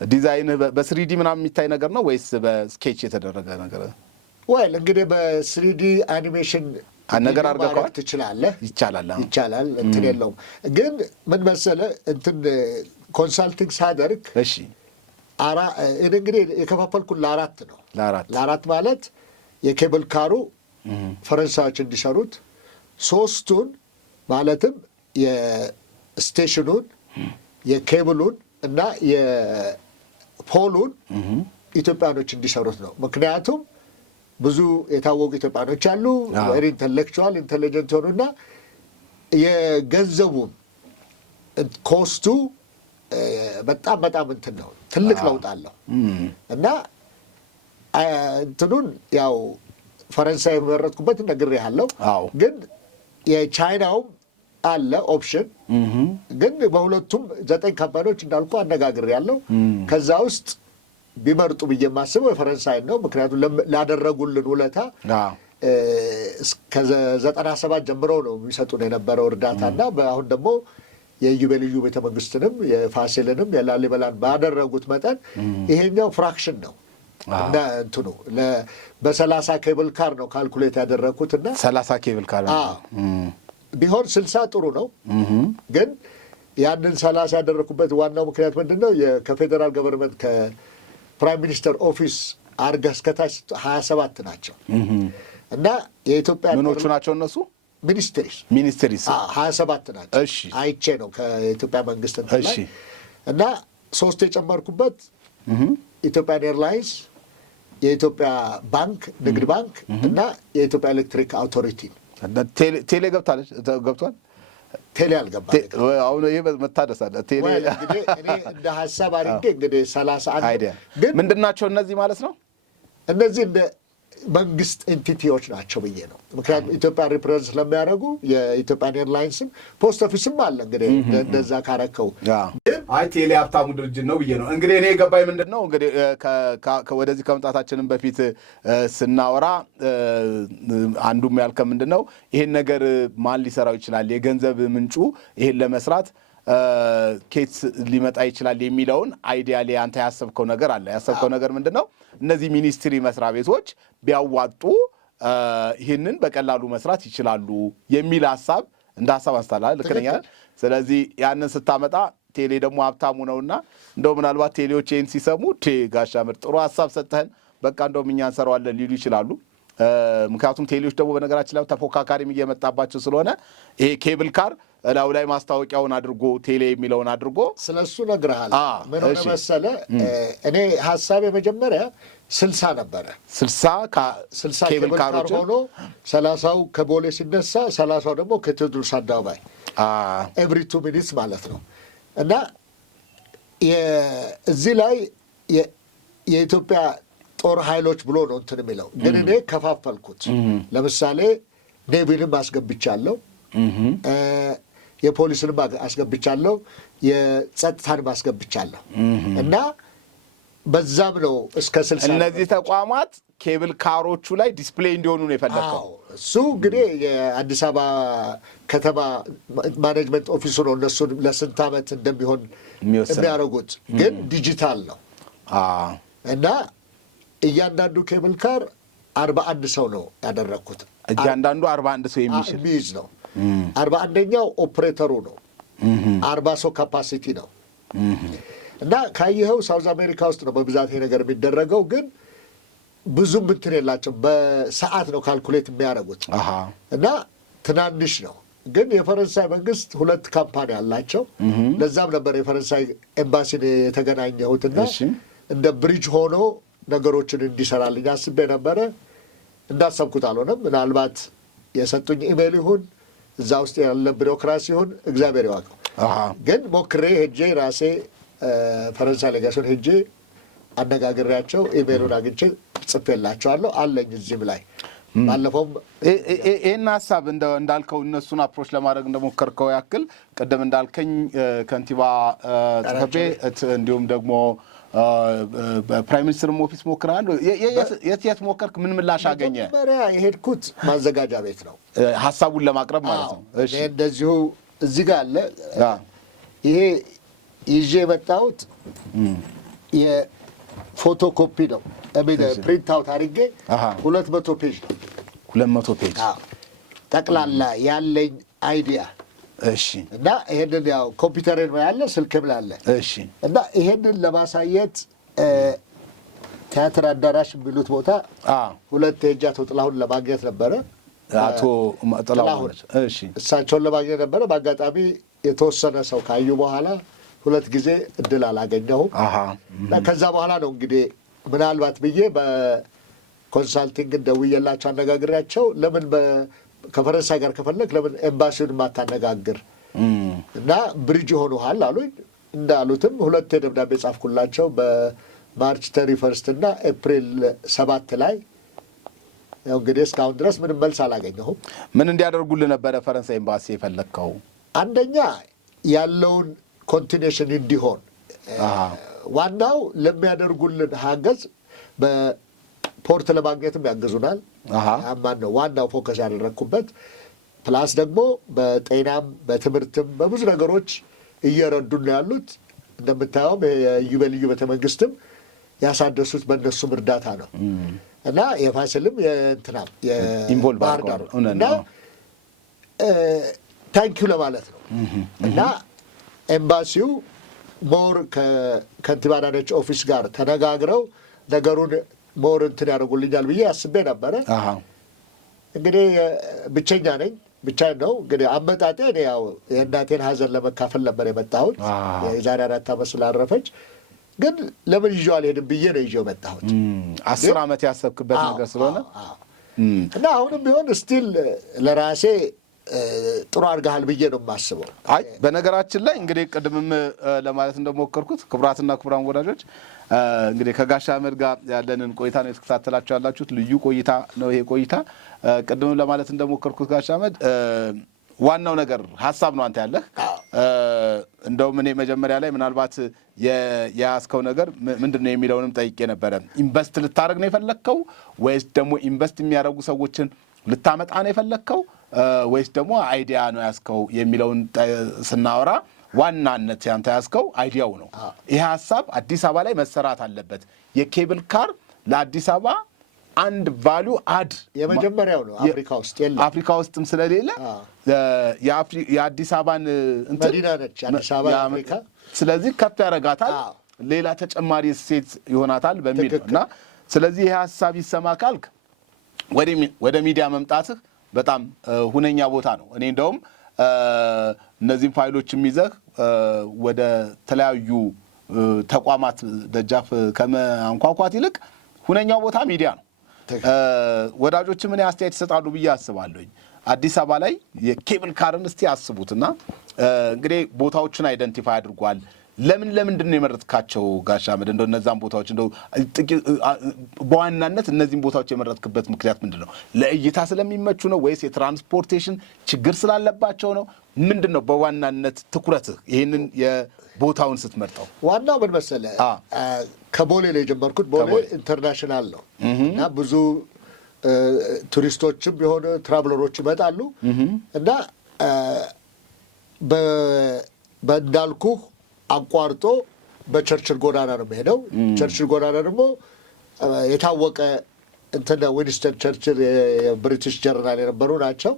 ዲዛይን በስሪዲ ምናምን የሚታይ ነገር ነው ወይስ በስኬች የተደረገ ነገር? ወይል እንግዲህ በስሪዲ አኒሜሽን ነገር አድርገዋል። ትችላለህ? ይቻላል። እንትን የለውም። ግን ምን መሰለህ እንትን ኮንሳልቲንግ ሳደርግ እንግዲህ የከፋፈልኩት ለ4 ነው። ለ4 ማለት የኬብል ካሩ ፈረንሳዮች እንዲሰሩት፣ 3ቱን ማለትም የስቴሽኑን፣ የኬብሉን እና የፖሉን ኢትዮጵያኖች እንዲሰሩት ነው። ምክንያቱም ብዙ የታወቁ ኢትዮጵያኖች አሉ፣ ቬሪ ኢንተሌክቹዋል ኢንቴሊጀንት ሆኑና የገንዘቡን ኮስቱ በጣም እንትን ነው፣ ትልቅ ለውጥ አለው እና እንትኑን ያው ፈረንሳይ የመረጥኩበት ነግሬሃለሁ። ግን የቻይናውም አለ ኦፕሽን። ግን በሁለቱም 9 ካምፓኒዎች እንዳልኩ አነጋግሬያለሁ። ከዛ ውስጥ ቢመርጡ ብዬ የማስበው የፈረንሳይ ነው። ምክንያቱም ላደረጉልን ውለታ ከ97 ጀምሮ ነው የሚሰጡን የነበረው እርዳታና አሁን ደግሞ የኢዮቤልዩ ቤተ መንግስትንም የፋሲልንም የላሊበላን ባደረጉት መጠን ይሄኛው ፍራክሽን ነው እና እንትኑ በ30 ኬብል ካር ነው ካልኩሌት ያደረግኩት እና 30 ኬብል ካር ቢሆን 60 ጥሩ ነው። ግን ያንን 30 ያደረግኩበት ዋናው ምክንያት ምንድን ነው? ከፌዴራል ገቨርንመንት ከፕራይም ሚኒስተር ኦፊስ አድርገህ እስከታች 27 ናቸው እና የኢትዮጵያ ምኖቹ ናቸው እነሱ ሚኒስትሪስ 27 ናቸው። አይቼ ነው ከኢትዮጵያ መንግስት ላይ እና 3 የጨመርኩበት ኢትዮጵያን ኤርላይንስ፣ የኢትዮጵያ ባንክ ንግድ ባንክ እና የኢትዮጵያ ኤሌክትሪክ አውቶሪቲ። ቴሌ ገብቷል? ቴሌ አልገባም። አሁን ይሄ መታደስ አለ። ቴሌ እንግዲህ እኔ እንደ ሀሳብ አድርጌ እንግዲህ 31 ግን ምንድናቸው እነዚህ ማለት ነው? እነዚህ እንደ መንግስት ኤንቲቲዎች ናቸው ብዬ ነው። ምክንያቱም ኢትዮጵያ ሪፕሬዘንት ስለሚያደርጉ የኢትዮጵያን ኤርላይንስም ፖስት ኦፊስም አለ። እንግዲህ እንደዛ ካረከው አይ ቴሌ ሀብታሙ ድርጅት ነው ብዬ ነው። እንግዲህ እኔ የገባኝ ምንድን ነው እንግዲህ ወደዚህ ከመምጣታችንም በፊት ስናወራ አንዱም ያልከ ምንድን ነው ይሄን ነገር ማን ሊሰራው ይችላል፣ የገንዘብ ምንጩ ይሄን ለመስራት ኬት ሊመጣ ይችላል የሚለውን አይዲያ ላይ አንተ ያሰብከው ነገር አለ። ያሰብከው ነገር ምንድን ነው? እነዚህ ሚኒስትሪ መስሪያ ቤቶች ቢያዋጡ ይህንን በቀላሉ መስራት ይችላሉ የሚል ሀሳብ እንደ ሀሳብ አንስታላል። ልክ ነኝ? ስለዚህ ያንን ስታመጣ ቴሌ ደግሞ ሀብታሙ ነውና እንደው ምናልባት ቴሌዎች ይህን ሲሰሙ ጋሻ ምርጥ ጥሩ ሀሳብ ሰጥተህን በቃ እንደውም እኛ እንሰራዋለን ሊሉ ይችላሉ። ምክንያቱም ቴሌዎች ደግሞ በነገራችን ላይ ተፎካካሪም እየመጣባቸው ስለሆነ ይሄ ኬብል ካር እላው ላይ ማስታወቂያውን አድርጎ ቴሌ የሚለውን አድርጎ ስለሱ ነግረሃል። ምን ሆነ መሰለህ? እኔ ሀሳብ የመጀመሪያ 60 ነበረ። 60 ኬብል ካሮች ሆኖ 30ው ከቦሌ ሲነሳ 30ው ደግሞ ከቴዎድሮስ አደባባይ ኤቭሪ 2 ሚኒትስ ማለት ነው። እና እዚህ ላይ የኢትዮጵያ ጦር ኃይሎች ብሎ ነው እንትን የሚለው። ግን እኔ ከፋፈልኩት። ለምሳሌ ኔቪንም አስገብቻለሁ፣ የፖሊስንም አስገብቻለሁ፣ የጸጥታንም አስገብቻለሁ። እና በዛም ነው እስከ 60 እነዚህ ተቋማት ኬብል ካሮቹ ላይ ዲስፕሌይ እንዲሆኑ ነው የፈለከው? እሱ እንግዲህ የአዲስ አበባ ከተማ ማኔጅመንት ኦፊሱ ነው እነሱ ለስንት ዓመት እንደሚሆን የሚያደርጉት፣ ግን ዲጂታል ነው እና እያንዳንዱ ኬብል ካር 41 ሰው ነው ያደረግኩት። እያንዳንዱ 41 ሰው የሚይዝ ነው። 41ኛው ኦፕሬተሩ ነው። 40 ሰው ካፓሲቲ ነው እና ካየኸው ሳውዝ አሜሪካ ውስጥ ነው በብዛት ይሄ ነገር የሚደረገው፣ ግን ብዙም እንትን የላቸው በሰዓት ነው ካልኩሌት የሚያደርጉት እና ትናንሽ ነው። ግን የፈረንሳይ መንግስት 2 ካምፓኒ አላቸው። ለዛም ነበር የፈረንሳይ ኤምባሲን የተገናኘሁትና እንደ ብሪጅ ሆኖ ነገሮችን እንዲሰራልኝ አስቤ ነበረ። እንዳሰብኩት አልሆነም። ምናልባት የሰጡኝ ኢሜል ይሁን እዛ ውስጥ ያለ ቢሮክራሲ ይሁን እግዚአብሔር ይዋቀው። ግን ሞክሬ ሄጄ ራሴ ፈረንሳይ ሌጋሲዮን ሄጄ አነጋግሬያቸው ኢሜሉን አግኝቼ ጽፌላቸዋለሁ አለኝ እዚህም ላይ። ባለፈውም ይህን ሀሳብ እንዳልከው እነሱን አፕሮች ለማድረግ እንደሞከርከው ያክል ቅድም እንዳልከኝ ከንቲባ ጽሕፈት ቤት እንዲሁም ደግሞ ፕራይም ሚኒስትርም ኦፊስ ሞክረሃል። የት ሞከርክ? ምን ምላሽ አገኘ? መጀመሪያ የሄድኩት ማዘጋጃ ቤት ነው ሀሳቡን ለማቅረብ ማለት ነው። እንደዚሁ እዚህ ጋር አለ። ይሄ ይዤ የመጣሁት የፎቶ ኮፒ ነው። ፕሪንት አውት አድርጌ 200 ፔጅ ነው። 200 ፔጅ ጠቅላላ ያለኝ አይዲያ። እሺ። እና ይሄንን ያው ኮምፒውተርን ያለ ስልክም ላለ። እሺ። እና ይሄንን ለማሳየት ቲያትር አዳራሽ የሚሉት ቦታ 2 ሄጄ አቶ ጥላሁን ለማግኘት ነበረ። አቶ ጥላሁን እሺ፣ እሳቸውን ለማግኘት ነበረ። በአጋጣሚ የተወሰነ ሰው ካዩ በኋላ 2 ጊዜ እድል አላገኘሁም። እና ከዛ በኋላ ነው እንግዲህ ምናልባት ብዬ በኮንሳልቲንግ ደውዬላቸው አነጋግሬያቸው ለምን ከፈረንሳይ ጋር ከፈለግ ለምን ኤምባሲውን ማታነጋግር እና ብሪጅ ሆኖሃል አሉኝ። እንዳሉትም 2 ደብዳቤ ጻፍኩላቸው በማርች 31 እና ኤፕሪል 7 ላይ። ያው እንግዲህ እስካሁን ድረስ ምንም መልስ አላገኘሁም። ምን እንዲያደርጉልህ ነበረ ፈረንሳይ ኤምባሲ የፈለግከው? አንደኛ ያለውን ኮንቲኔሽን እንዲሆን፣ ዋናው ለሚያደርጉልን ሀገዝ በፖርት ለማግኘትም ያግዙናል። አማን ነው ዋናው ፎከስ ያደረግኩበት። ፕላስ ደግሞ በጤናም በትምህርትም በብዙ ነገሮች እየረዱን ያሉት። እንደምታየውም የዩቤልዩ ቤተመንግስትም ያሳደሱት በእነሱም እርዳታ ነው እና የፋሲልም የእንትናም የባህር ዳር እና ታንኪዩ ለማለት ነው እና ኤምባሲው ሞር ከከንቲባ አዳነች ኦፊስ ጋር ተነጋግረው ነገሩን ሞር እንትን ያደርጉልኛል ብዬ አስቤ ነበረ። እንግዲህ ብቸኛ ነኝ፣ ብቻዬን ነው እንግዲህ አመጣጤ። እኔ ያው የእናቴን ሀዘን ለመካፈል ነበር የመጣሁት የዛሬ 4 ዓመት ስላረፈች። ግን ለምን ይዤው አልሄድም ብዬ ነው ይዤው መጣሁት። 10 ዓመት ያሰብክበት ነገር ስለሆነ እና አሁንም ቢሆን ስቲል ለራሴ ጥሩ አድርገሃል ብዬ ነው የማስበው። አይ በነገራችን ላይ እንግዲህ ቅድምም ለማለት እንደሞከርኩት ክቡራትና ክቡራን ወዳጆች እንግዲህ ከጋሽ አህመድ ጋር ያለንን ቆይታ ነው የተከታተላችሁ ያላችሁት። ልዩ ቆይታ ነው ይሄ ቆይታ። ቅድምም ለማለት እንደሞከርኩት ጋሽ አህመድ ዋናው ነገር ሀሳብ ነው አንተ ያለህ። እንደውም እኔ መጀመሪያ ላይ ምናልባት የያዝከው ነገር ምንድን ነው የሚለውንም ጠይቄ ነበረ። ኢንቨስት ልታደርግ ነው የፈለግከው ወይስ ደግሞ ኢንቨስት የሚያደርጉ ሰዎችን ልታመጣ ነው የፈለግከው ወይስ ደግሞ አይዲያ ነው ያዝከው የሚለውን ስናወራ ዋናነት ያንተ ያዝከው አይዲያው ነው። ይሄ ሀሳብ አዲስ አበባ ላይ መሰራት አለበት። የኬብል ካር ለአዲስ አበባ አንድ ቫሉ አድ የመጀመሪያው ነው። አፍሪካ ውስጥ የለም። አፍሪካ ውስጥም ስለሌለ የአዲስ አበባን መዲና ነች አዲስ አበባ አፍሪካ። ስለዚህ ከፍ ያደርጋታል፣ ሌላ ተጨማሪ እሴት ይሆናታል በሚል እና ስለዚህ ይሄ ሀሳብ ይሰማ ካልክ ወደ ሚዲያ መምጣትህ በጣም ሁነኛ ቦታ ነው። እኔ እንደውም እነዚህን ፋይሎችም ይዘህ ወደ ተለያዩ ተቋማት ደጃፍ ከመንኳኳት ይልቅ ሁነኛው ቦታ ሚዲያ ነው። ወዳጆች ምን አስተያየት ይሰጣሉ ብዬ አስባለሁኝ። አዲስ አበባ ላይ የኬብል ካርን እስቲ አስቡትና እንግዲህ ቦታዎችን አይደንቲፋይ አድርጓል። ለምንድን ነው የመረጥካቸው ጋሽ አህመድ? እንደው እነዛን ቦታዎች እንደው በዋናነት እነዚህን ቦታዎች የመረጥክበት ምክንያት ምንድን ነው? ለእይታ ስለሚመቹ ነው ወይስ የትራንስፖርቴሽን ችግር ስላለባቸው ነው? ምንድን ነው በዋናነት ትኩረትህ ይህንን የቦታውን ስትመርጠው? ዋናው ምን መሰለህ፣ ከቦሌ ነው የጀመርኩት። ቦሌ ኢንተርናሽናል ነው እና ብዙ ቱሪስቶችም የሆነ ትራቭለሮች ይመጣሉ እና በእንዳልኩህ አቋርጦ በቸርችል ጎዳና ነው የሚሄደው። ቸርችል ጎዳና ደግሞ የታወቀ እንትን ዊንስተን ቸርችል የብሪቲሽ ጀነራል የነበሩ ናቸው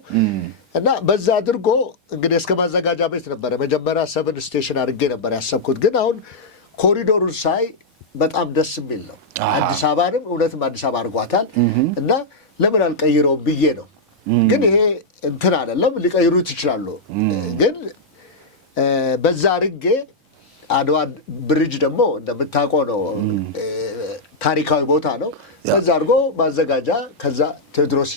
እና በዛ አድርጎ እንግዲህ እስከ ማዘጋጃ ቤት ነበረ መጀመሪያ 7 ስቴሽን አድርጌ ነበር ያሰብኩት። ግን አሁን ኮሪዶሩን ሳይ በጣም ደስ የሚል ነው። አዲስ አበባንም እውነትም አዲስ አበባ አድርጓታል እና ለምን አልቀይረውም ብዬ ነው። ግን ይሄ እንትን አይደለም፣ ሊቀይሩት ይችላሉ። ግን በዛ አድርጌ አድዋ ብሪጅ ደግሞ እንደምታውቀው ነው፣ ታሪካዊ ቦታ ነው። ከዛ አድርጎ ማዘጋጃ፣ ከዛ ቴዎድሮስ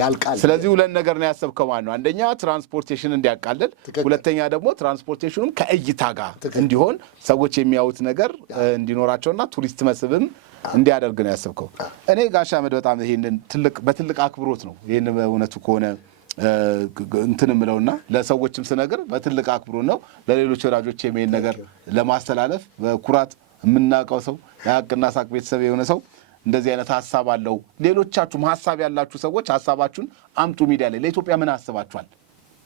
ያልቃል። ስለዚህ ሁለት ነገር ነው ያሰብከው ማለት ነው። አንደኛ ትራንስፖርቴሽን እንዲያቃልል፣ ሁለተኛ ደግሞ ትራንስፖርቴሽኑም ከእይታ ጋር እንዲሆን ሰዎች የሚያዩት ነገር እንዲኖራቸውና ቱሪስት መስህብም እንዲያደርግ ነው ያሰብከው። እኔ ጋሽ አህመድ በጣም ይሄንን በትልቅ አክብሮት ነው ይሄን እውነቱ ከሆነ እንትን ምለውና ለሰዎችም ስነግር በትልቅ አክብሮት ነው ለሌሎች ወዳጆች የሚሄድ ነገር ለማስተላለፍ በኩራት የምናውቀው ሰው የሀቅና ሳቅ ቤተሰብ የሆነ ሰው እንደዚህ አይነት ሐሳብ አለው። ሌሎቻችሁም ሐሳብ ያላችሁ ሰዎች ሐሳባችሁን አምጡ ሚዲያ ላይ። ለኢትዮጵያ ምን አስባችኋል?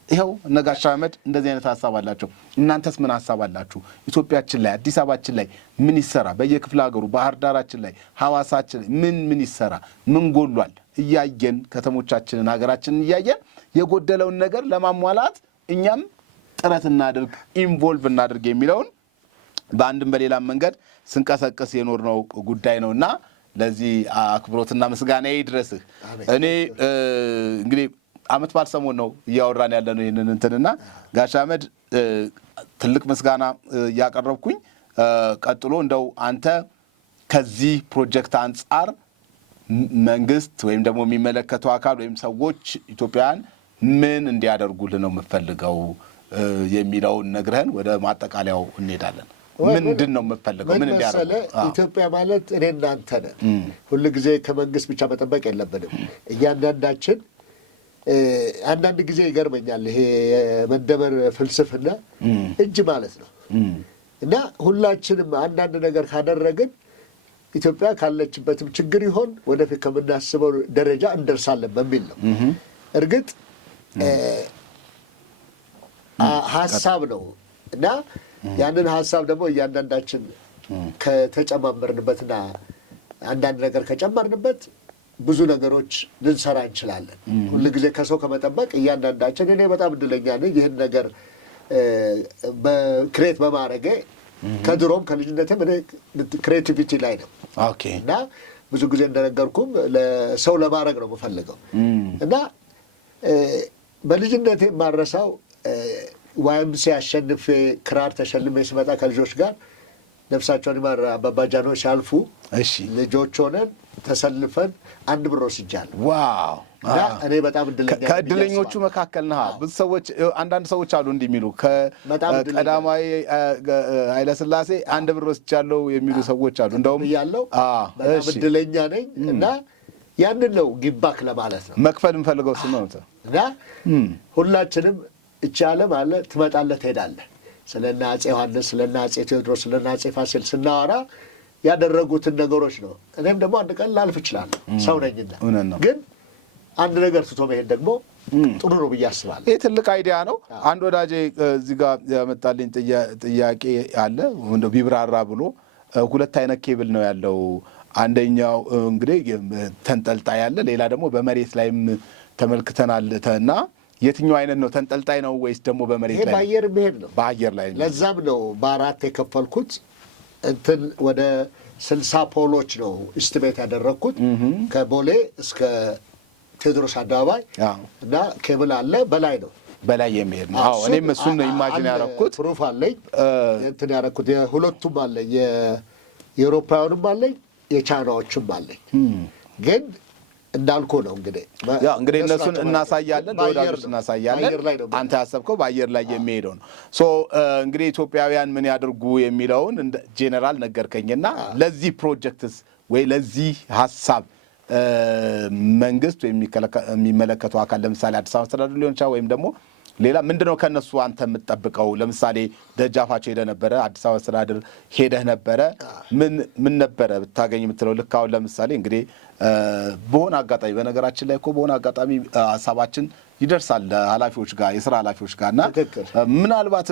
ይኸው እነ ጋሽ አህመድ እንደዚህ አይነት ሐሳብ አላቸው። እናንተስ ምን ሐሳብ አላችሁ? ኢትዮጵያችን ላይ አዲስ አበባችን ላይ ምን ይሰራ? በየክፍለ ሀገሩ ባህር ዳራችን ላይ ሐዋሳችን ላይ ምን ይሰራ? ምን ጎሏል? እያየን ከተሞቻችንን ሀገራችንን እያየን የጎደለውን ነገር ለማሟላት እኛም ጥረት እናድርግ፣ ኢንቮልቭ እናድርግ የሚለውን በአንድም በሌላም መንገድ ስንቀሰቅስ የኖርነው ጉዳይ ነውና ለዚህ አክብሮትና ምስጋና ይድረስህ። እኔ እንግዲህ አመት በዓል ሰሞን ነው እያወራን ያለነው ይሄንን እንትንና ጋሽ አህመድ ትልቅ ምስጋና ያቀረብኩኝ። ቀጥሎ እንደው አንተ ከዚህ ፕሮጀክት አንጻር መንግስት ወይም ደግሞ የሚመለከተው አካል ወይም ሰዎች ኢትዮጵያውያን ምን እንዲያደርጉልን ነው የምፈልገው የሚለውን ነግረህን ወደ ማጠቃለያው እንሄዳለን። ምንድን ነው የምፈልገው? ምን እንዲያደርጉ? ኢትዮጵያ ማለት እኔ እናንተ ነን። ሁሉ ጊዜ ከመንግስት ብቻ መጠበቅ የለብንም። እያንዳንዳችን አንዳንድ ጊዜ ይገርመኛል ይሄ የመደመር ፍልስፍና እጅ ማለት ነው እና ሁላችንም አንዳንድ ነገር ካደረግን ኢትዮጵያ ካለችበትም ችግር ይሆን ወደፊት ከምናስበው ደረጃ እንደርሳለን በሚል ነው። እርግጥ ሀሳብ ነው እና ያንን ሀሳብ ደግሞ እያንዳንዳችን ከተጨማመርንበትና አንዳንድ ነገር ከጨመርንበት ብዙ ነገሮች ልንሰራ እንችላለን። ሁሉ ጊዜ ከሰው ከመጠበቅ እያንዳንዳችን እኔ በጣም እድለኛ ነኝ ይህን ነገር በክሬት በማድረጌ ከድሮም ከልጅነትም እኔ ክሬቲቪቲ ላይ ነው እና ብዙ ጊዜ እንደነገርኩም ለሰው ለማድረግ ነው የምፈልገው እና በልጅነቴ የማረሳው ዋይምሲ አሸንፌ ክራር ተሸልሜ ስመጣ ከልጆች ጋር ነፍሳቸውን ይማር አባባ ጃኖ ሲያልፉ ልጆች ሆነን ተሰልፈን 1 ብር ወስጃለሁ። ዋው! እና እኔ በጣም ከእድለኞቹ መካከል ነህ። ብዙ ሰዎች አንዳንድ ሰዎች አሉ እንዲህ የሚሉ ከቀዳማዊ ኃይለ ሥላሴ 1 ብር ወስጃለሁ የሚሉ ሰዎች አሉ። እንደውም ያለው በጣም እድለኛ ነኝ እና ያንን ነው ጊባክ ለማለት ነው መክፈል የምፈልገው እሱ ነው እና ሁላችንም እቺ ዓለም አለ ትመጣለህ ትሄዳለህ። ስለና አፄ ዮሐንስ ስለና አፄ ቴዎድሮስ ስለና አፄ ፋሲል ስናወራ ያደረጉትን ነገሮች ነው። እኔም ደግሞ አንድ ቀን ላልፍ እችላለሁ ሰው ነኝና፣ ግን አንድ ነገር ትቶ መሄድ ደግሞ ጥሩ ነው ብዬ አስባለሁ። ይህ ትልቅ አይዲያ ነው። አንድ ወዳጄ እዚህ ጋር ያመጣልኝ ጥያቄ አለ እንደው ቢብራራ ብሎ 2 አይነት ኬብል ነው ያለው። አንደኛው እንግዲህ ተንጠልጣይ ያለ፣ ሌላ ደግሞ በመሬት ላይም ተመልክተናል እና የትኛው አይነት ነው? ተንጠልጣይ ነው ወይስ ደግሞ በመሬት ላይ? በአየር መሄድ ነው። በአየር ላይ ነው። ለዛም ነው በ4 የከፈልኩት። እንትን ወደ 60 ፖሎች ነው ኢስቲሜት ያደረግኩት ከቦሌ እስከ ቴዎድሮስ አደባባይ እና ኬብል አለ በላይ ነው በላይ የሚሄድ ነው። አዎ እኔም እሱን ነው ኢማጂን ያደረኩት። ፕሩፍ አለኝ እንትን ያደረኩት የሁለቱም አለኝ፣ የአውሮፓውያኑም አለኝ የቻይናዎችም አለኝ። ግን እንዳልኩ ነው እንግዲህ እነሱን እናሳያለን፣ ለወዳጆች እናሳያለን። አንተ ያሰብከው በአየር ላይ የሚሄደው ነው። ሶ እንግዲህ ኢትዮጵያውያን ምን ያደርጉ የሚለውን ጄኔራል ነገርከኝና ለዚህ ፕሮጀክትስ ወይ ለዚህ ሀሳብ መንግስት ወይም የሚመለከተው አካል ለምሳሌ አዲስ አበባ አስተዳደር ሊሆን ይችላል ወይም ደግሞ ሌላ ምንድነው ከነሱ አንተ የምትጠብቀው? ለምሳሌ ደጃፋቸው ሄደህ ነበረ፣ አዲስ አበባ አስተዳደር ሄደህ ነበረ። ምን ነበረ ብታገኝ የምትለው? ልክ አሁን ለምሳሌ እንግዲህ በሆነ አጋጣሚ በነገራችን ላይ እኮ በሆነ አጋጣሚ ሀሳባችን ይደርሳል ኃላፊዎች ጋር የስራ ኃላፊዎች ጋር እና ምናልባት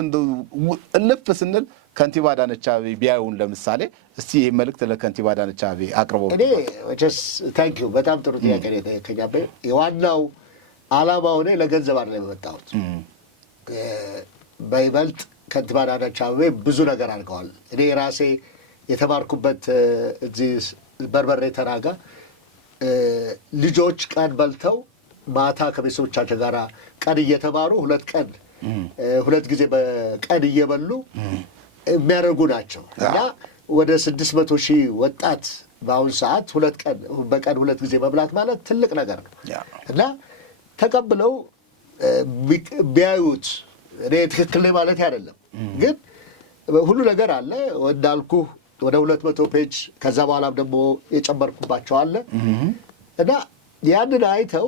እልፍ ስንል ከንቲባ አዳነች አቤቤ ቢያዩን ለምሳሌ እስቲ ይሄ መልእክት ለከንቲባ አዳነች አቤቤ አቅርበው። እኔ ታንክ ዩ በጣም ጥሩ ጥያቄ ነው የጠየቀኝ። የዋናው ዓላማው እኔ ለገንዘብ አይደለም የመጣሁት። በይበልጥ ከንቲባ አዳነች አቤቤ ብዙ ነገር አድርገዋል። እኔ ራሴ የተማርኩበት እዚህ በርበሬ ተራጋ ልጆች ቀን በልተው ማታ ከቤተሰቦቻቸው ጋር ቀን እየተማሩ ሁለት ጊዜ በቀን እየበሉ የሚያደርጉ ናቸው እና ወደ 600,000 ወጣት በአሁኑ ሰዓት በቀን ሁለት ጊዜ መብላት ማለት ትልቅ ነገር ነው እና ተቀብለው ቢያዩት እኔ ትክክል ማለት አይደለም፣ ግን ሁሉ ነገር አለ እንዳልኩ ወደ 200 ፔጅ ከዛ በኋላም ደግሞ የጨመርኩባቸው አለ እና ያንን አይተው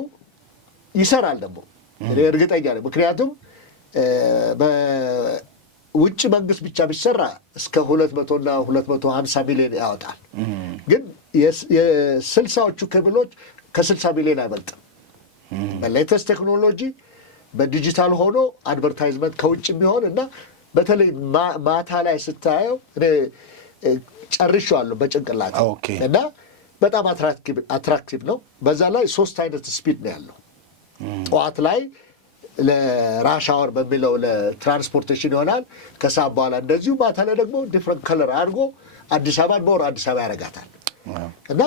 ይሰራል ደግሞ እኔ እርግጠኛ ነኝ። ምክንያቱም በውጭ መንግስት ብቻ ቢሰራ እስከ 200 እና 250 ሚሊዮን ያወጣል። ግን የ60ዎቹ ክልሎች ከ60 ሚሊዮን አይበልጥም። በሌተስት ቴክኖሎጂ በዲጂታል ሆኖ አድቨርታይዝመንት ከውጭ ቢሆን እና በተለይ ማታ ላይ ስታየው እኔ ጨርሼዋለሁ በጭንቅላት እና በጣም አትራክቲቭ ነው። በዛ ላይ 3 አይነት ስፒድ ነው ያለው። ጠዋት ላይ ለራሽ አወር በሚለው ለትራንስፖርቴሽን ይሆናል። ከሰዓት በኋላ እንደዚሁ፣ ማታ ላይ ደግሞ ዲፍረንት ከለር አድርጎ አዲስ አበባን በወር አዲስ አበባ ያደርጋታል እና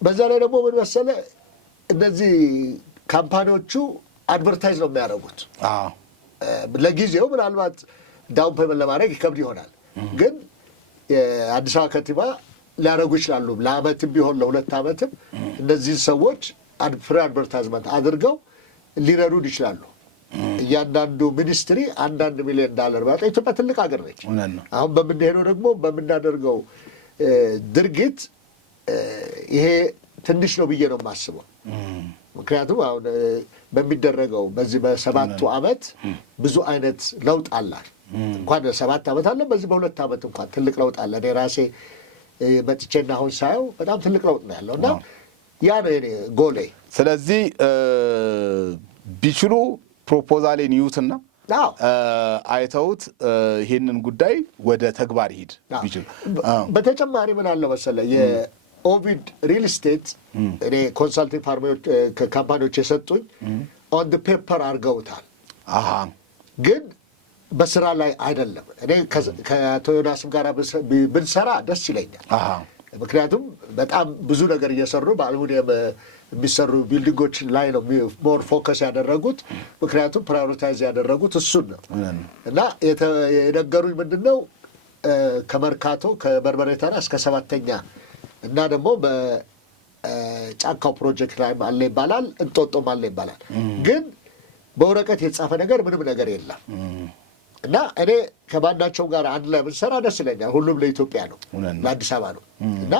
በዛ ላይ ደግሞ ምን መሰለህ እነዚህ ካምፓኒዎቹ አድቨርታይዝ ነው የሚያደርጉት። ለጊዜው ምናልባት ዳውን ፔመንት ለማድረግ ይከብድ ይሆናል፣ ግን የአዲስ አበባ ከንቲባ ሊያደርጉ ይችላሉ። ለአመትም ቢሆን ለ2 ዓመትም እነዚህን ሰዎች ፍሪ አድቨርታይዝመንት አድርገው ሊረዱን ይችላሉ። እያንዳንዱ ሚኒስትሪ $1 ሚሊዮን ቢያወጣ ኢትዮጵያ ትልቅ ሀገር ነች። አሁን በምንሄደው ደግሞ በምናደርገው ድርጊት ይሄ ትንሽ ነው ብዬ ነው የማስበው። ምክንያቱም አሁን በሚደረገው በዚህ በ7 ዓመት ብዙ አይነት ለውጥ አላል። እንኳን 7 ዓመት አለ፣ በዚህ በ2 ዓመት እንኳን ትልቅ ለውጥ አለ። እኔ ራሴ መጥቼና አሁን ሳየው በጣም ትልቅ ለውጥ ነው ያለው እና ያ ነው የኔ ጎሌ። ስለዚህ ቢችሉ ፕሮፖዛሌን ይዩትና አይተውት ይህንን ጉዳይ ወደ ተግባር ይሄድ ቢችሉ። በተጨማሪ ምን አለ መሰለህ የኦቪድ ሪል ስቴት እኔ ኮንሳልቲንግ ካምፓኒዎች የሰጡኝ ኦን ድ ፔፐር አድርገውታል፣ ግን በስራ ላይ አይደለም። እኔ ከአቶ ዮናስም ጋር ብንሰራ ደስ ይለኛል። ምክንያቱም በጣም ብዙ ነገር እየሰሩ በአልሙኒየም የሚሰሩ ቢልዲንጎች ላይ ነው ሞር ፎከስ ያደረጉት። ምክንያቱም ፕራዮሪታይዝ ያደረጉት እሱን ነው እና የነገሩኝ ምንድን ነው ከመርካቶ ከበርበሬ ተራ እስከ 7ኛ እና ደግሞ በጫካው ፕሮጀክት ላይ አለ ይባላል፣ እንጦጦም አለ ይባላል። ግን በወረቀት የተጻፈ ነገር ምንም ነገር የለም እና እኔ ከማናቸው ጋር አንድ ላይ ብንሰራ ደስ ይለኛል። ሁሉም ለኢትዮጵያ ነው፣ ለአዲስ አበባ ነው እና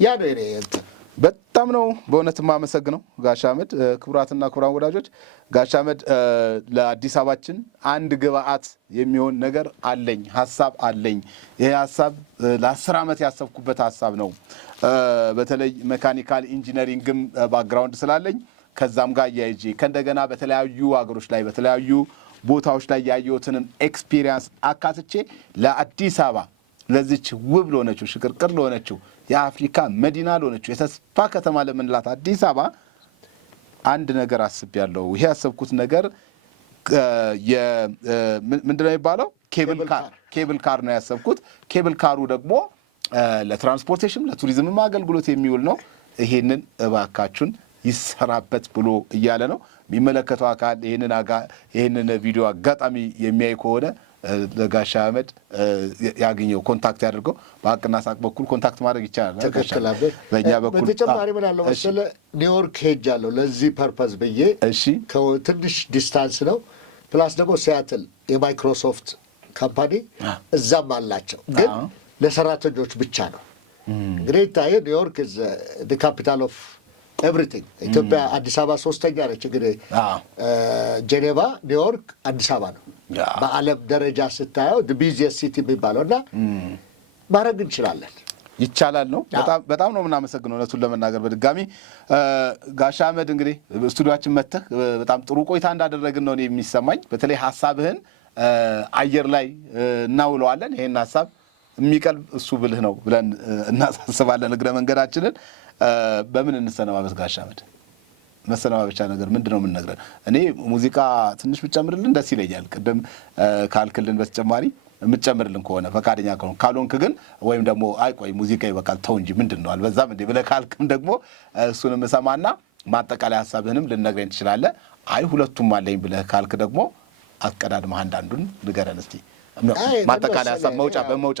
ያ ነው እኔ እንትን በጣም ነው በእውነት የማመሰግነው ጋሽ አህመድ። ክቡራትና ክቡራን ወዳጆች ጋሽ አህመድ ለአዲስ አበባችን አንድ ግብአት የሚሆን ነገር አለኝ፣ ሀሳብ አለኝ። ይሄ ሀሳብ ለ10 ዓመት ያሰብኩበት ሀሳብ ነው። በተለይ ሜካኒካል ኢንጂነሪንግም ባክግራውንድ ስላለኝ ከዛም ጋር እያይዤ ከእንደገና በተለያዩ ሀገሮች ላይ በተለያዩ ቦታዎች ላይ ያየሁትንም ኤክስፒሪየንስ አካትቼ ለአዲስ አበባ ለዚች ውብ ለሆነችው ሽቅርቅር ለሆነችው የአፍሪካ መዲና ለሆነችው የተስፋ ከተማ ለምንላት አዲስ አበባ አንድ ነገር አስቤያለሁ። ይሄ ያሰብኩት ነገር ምንድነው የሚባለው? ኬብል ካር ነው ያሰብኩት። ኬብል ካሩ ደግሞ ለትራንስፖርቴሽን ለቱሪዝምም አገልግሎት የሚውል ነው። ይሄንን እባካችሁን ይሰራበት ብሎ እያለ ነው። የሚመለከተው አካል ይህንን ቪዲዮ አጋጣሚ የሚያይ ከሆነ ለጋሽ አህመድ ያገኘው ኮንታክት ያደርገው። በሀቅና ሳቅ በኩል ኮንታክት ማድረግ ይቻላል። በእኛ በኩል በተጨማሪ ምን አለው መሰለህ ኒውዮርክ ሄጃለሁ ለዚህ ፐርፐዝ ብዬ። እሺ ትንሽ ዲስታንስ ነው። ፕላስ ደግሞ ሲያትል የማይክሮሶፍት ካምፓኒ እዛም አላቸው፣ ግን ለሰራተኞች ብቻ ነው። እንግዲህ ታየ ኒውዮርክ ኢዝ ዘ ካፒታል ኦፍ ኤቭሪቲንግ ኢትዮጵያ አዲስ አበባ ሶስተኛ ነች እንግዲህ ጄኔቫ፣ ኒውዮርክ፣ አዲስ አበባ ነው በዓለም ደረጃ ስታየው ቢዚየስት ሲቲ የሚባለው እና ማድረግ እንችላለን። ይቻላል ነው። በጣም ነው የምናመሰግነው እውነቱን ለመናገር በድጋሚ ጋሻ አህመድ እንግዲህ ስቱዲዮአችን መጥተህ በጣም ጥሩ ቆይታ እንዳደረግን ነው የሚሰማኝ። በተለይ ሀሳብህን አየር ላይ እናውለዋለን። ይሄን ሀሳብ የሚቀልብ እሱ ብልህ ነው ብለን እናሳስባለን። እግረ መንገዳችንን በምን እንሰነባበት ጋሻ አህመድ? መሰነባበቻ ነገር ምንድነው የምንነግረን? እኔ ሙዚቃ ትንሽ ብጨምርልን ደስ ይለኛል። ቅድም ካልክልን በተጨማሪ የምትጨምርልን ከሆነ ፈቃደኛ ከሆነ፣ ካልሆንክ ግን ወይም ደግሞ አይ ቆይ ሙዚቃ ይበቃል ተው እንጂ ምንድን ነው አልበዛም እንዴ ብለህ ካልክም ደግሞ እሱንም እሰማና ማጠቃለያ ሀሳብህንም ልነግረኝ ትችላለህ። አይ ሁለቱም አለኝ ብለህ ካልክ ደግሞ አትቀዳድመህ አንዳንዱን ንገረን እስቲ። ማጠቃለያ ሀሳብ በመውጫ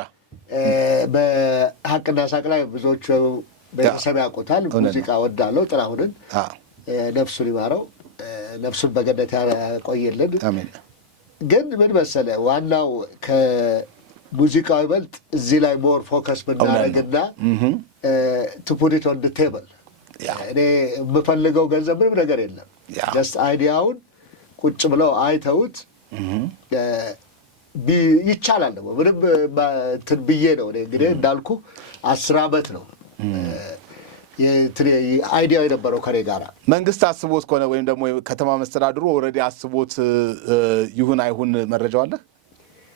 በሀቅና ሳቅ ላይ ብዙዎቹ ቤተሰብ ያውቁታል። ሙዚቃ ወዳለው ጥላሁንን ነፍሱን ይማረው፣ ነፍሱን በገነት ያቆይልን። ግን ምን መሰለህ ዋናው ከሙዚቃው ይበልጥ እዚህ ላይ ሞር ፎከስ ብናደርግና ቱ ፑት ኢት ኦን ዘ ቴብል። እኔ የምፈልገው ገንዘብ ምንም ነገር የለም። ጀስት አይዲያውን ቁጭ ብለው አይተውት ይቻላል ደግሞ ምንም እንትን ብዬ ነው እኔ እንግዲህ እንዳልኩ 10 ዓመት ነው አይዲያው የነበረው ከኔ ጋር። መንግስት አስቦት ከሆነ ወይም ደግሞ ከተማ መስተዳድሩ ኦልሬዲ አስቦት ይሁን አይሁን መረጃው አለ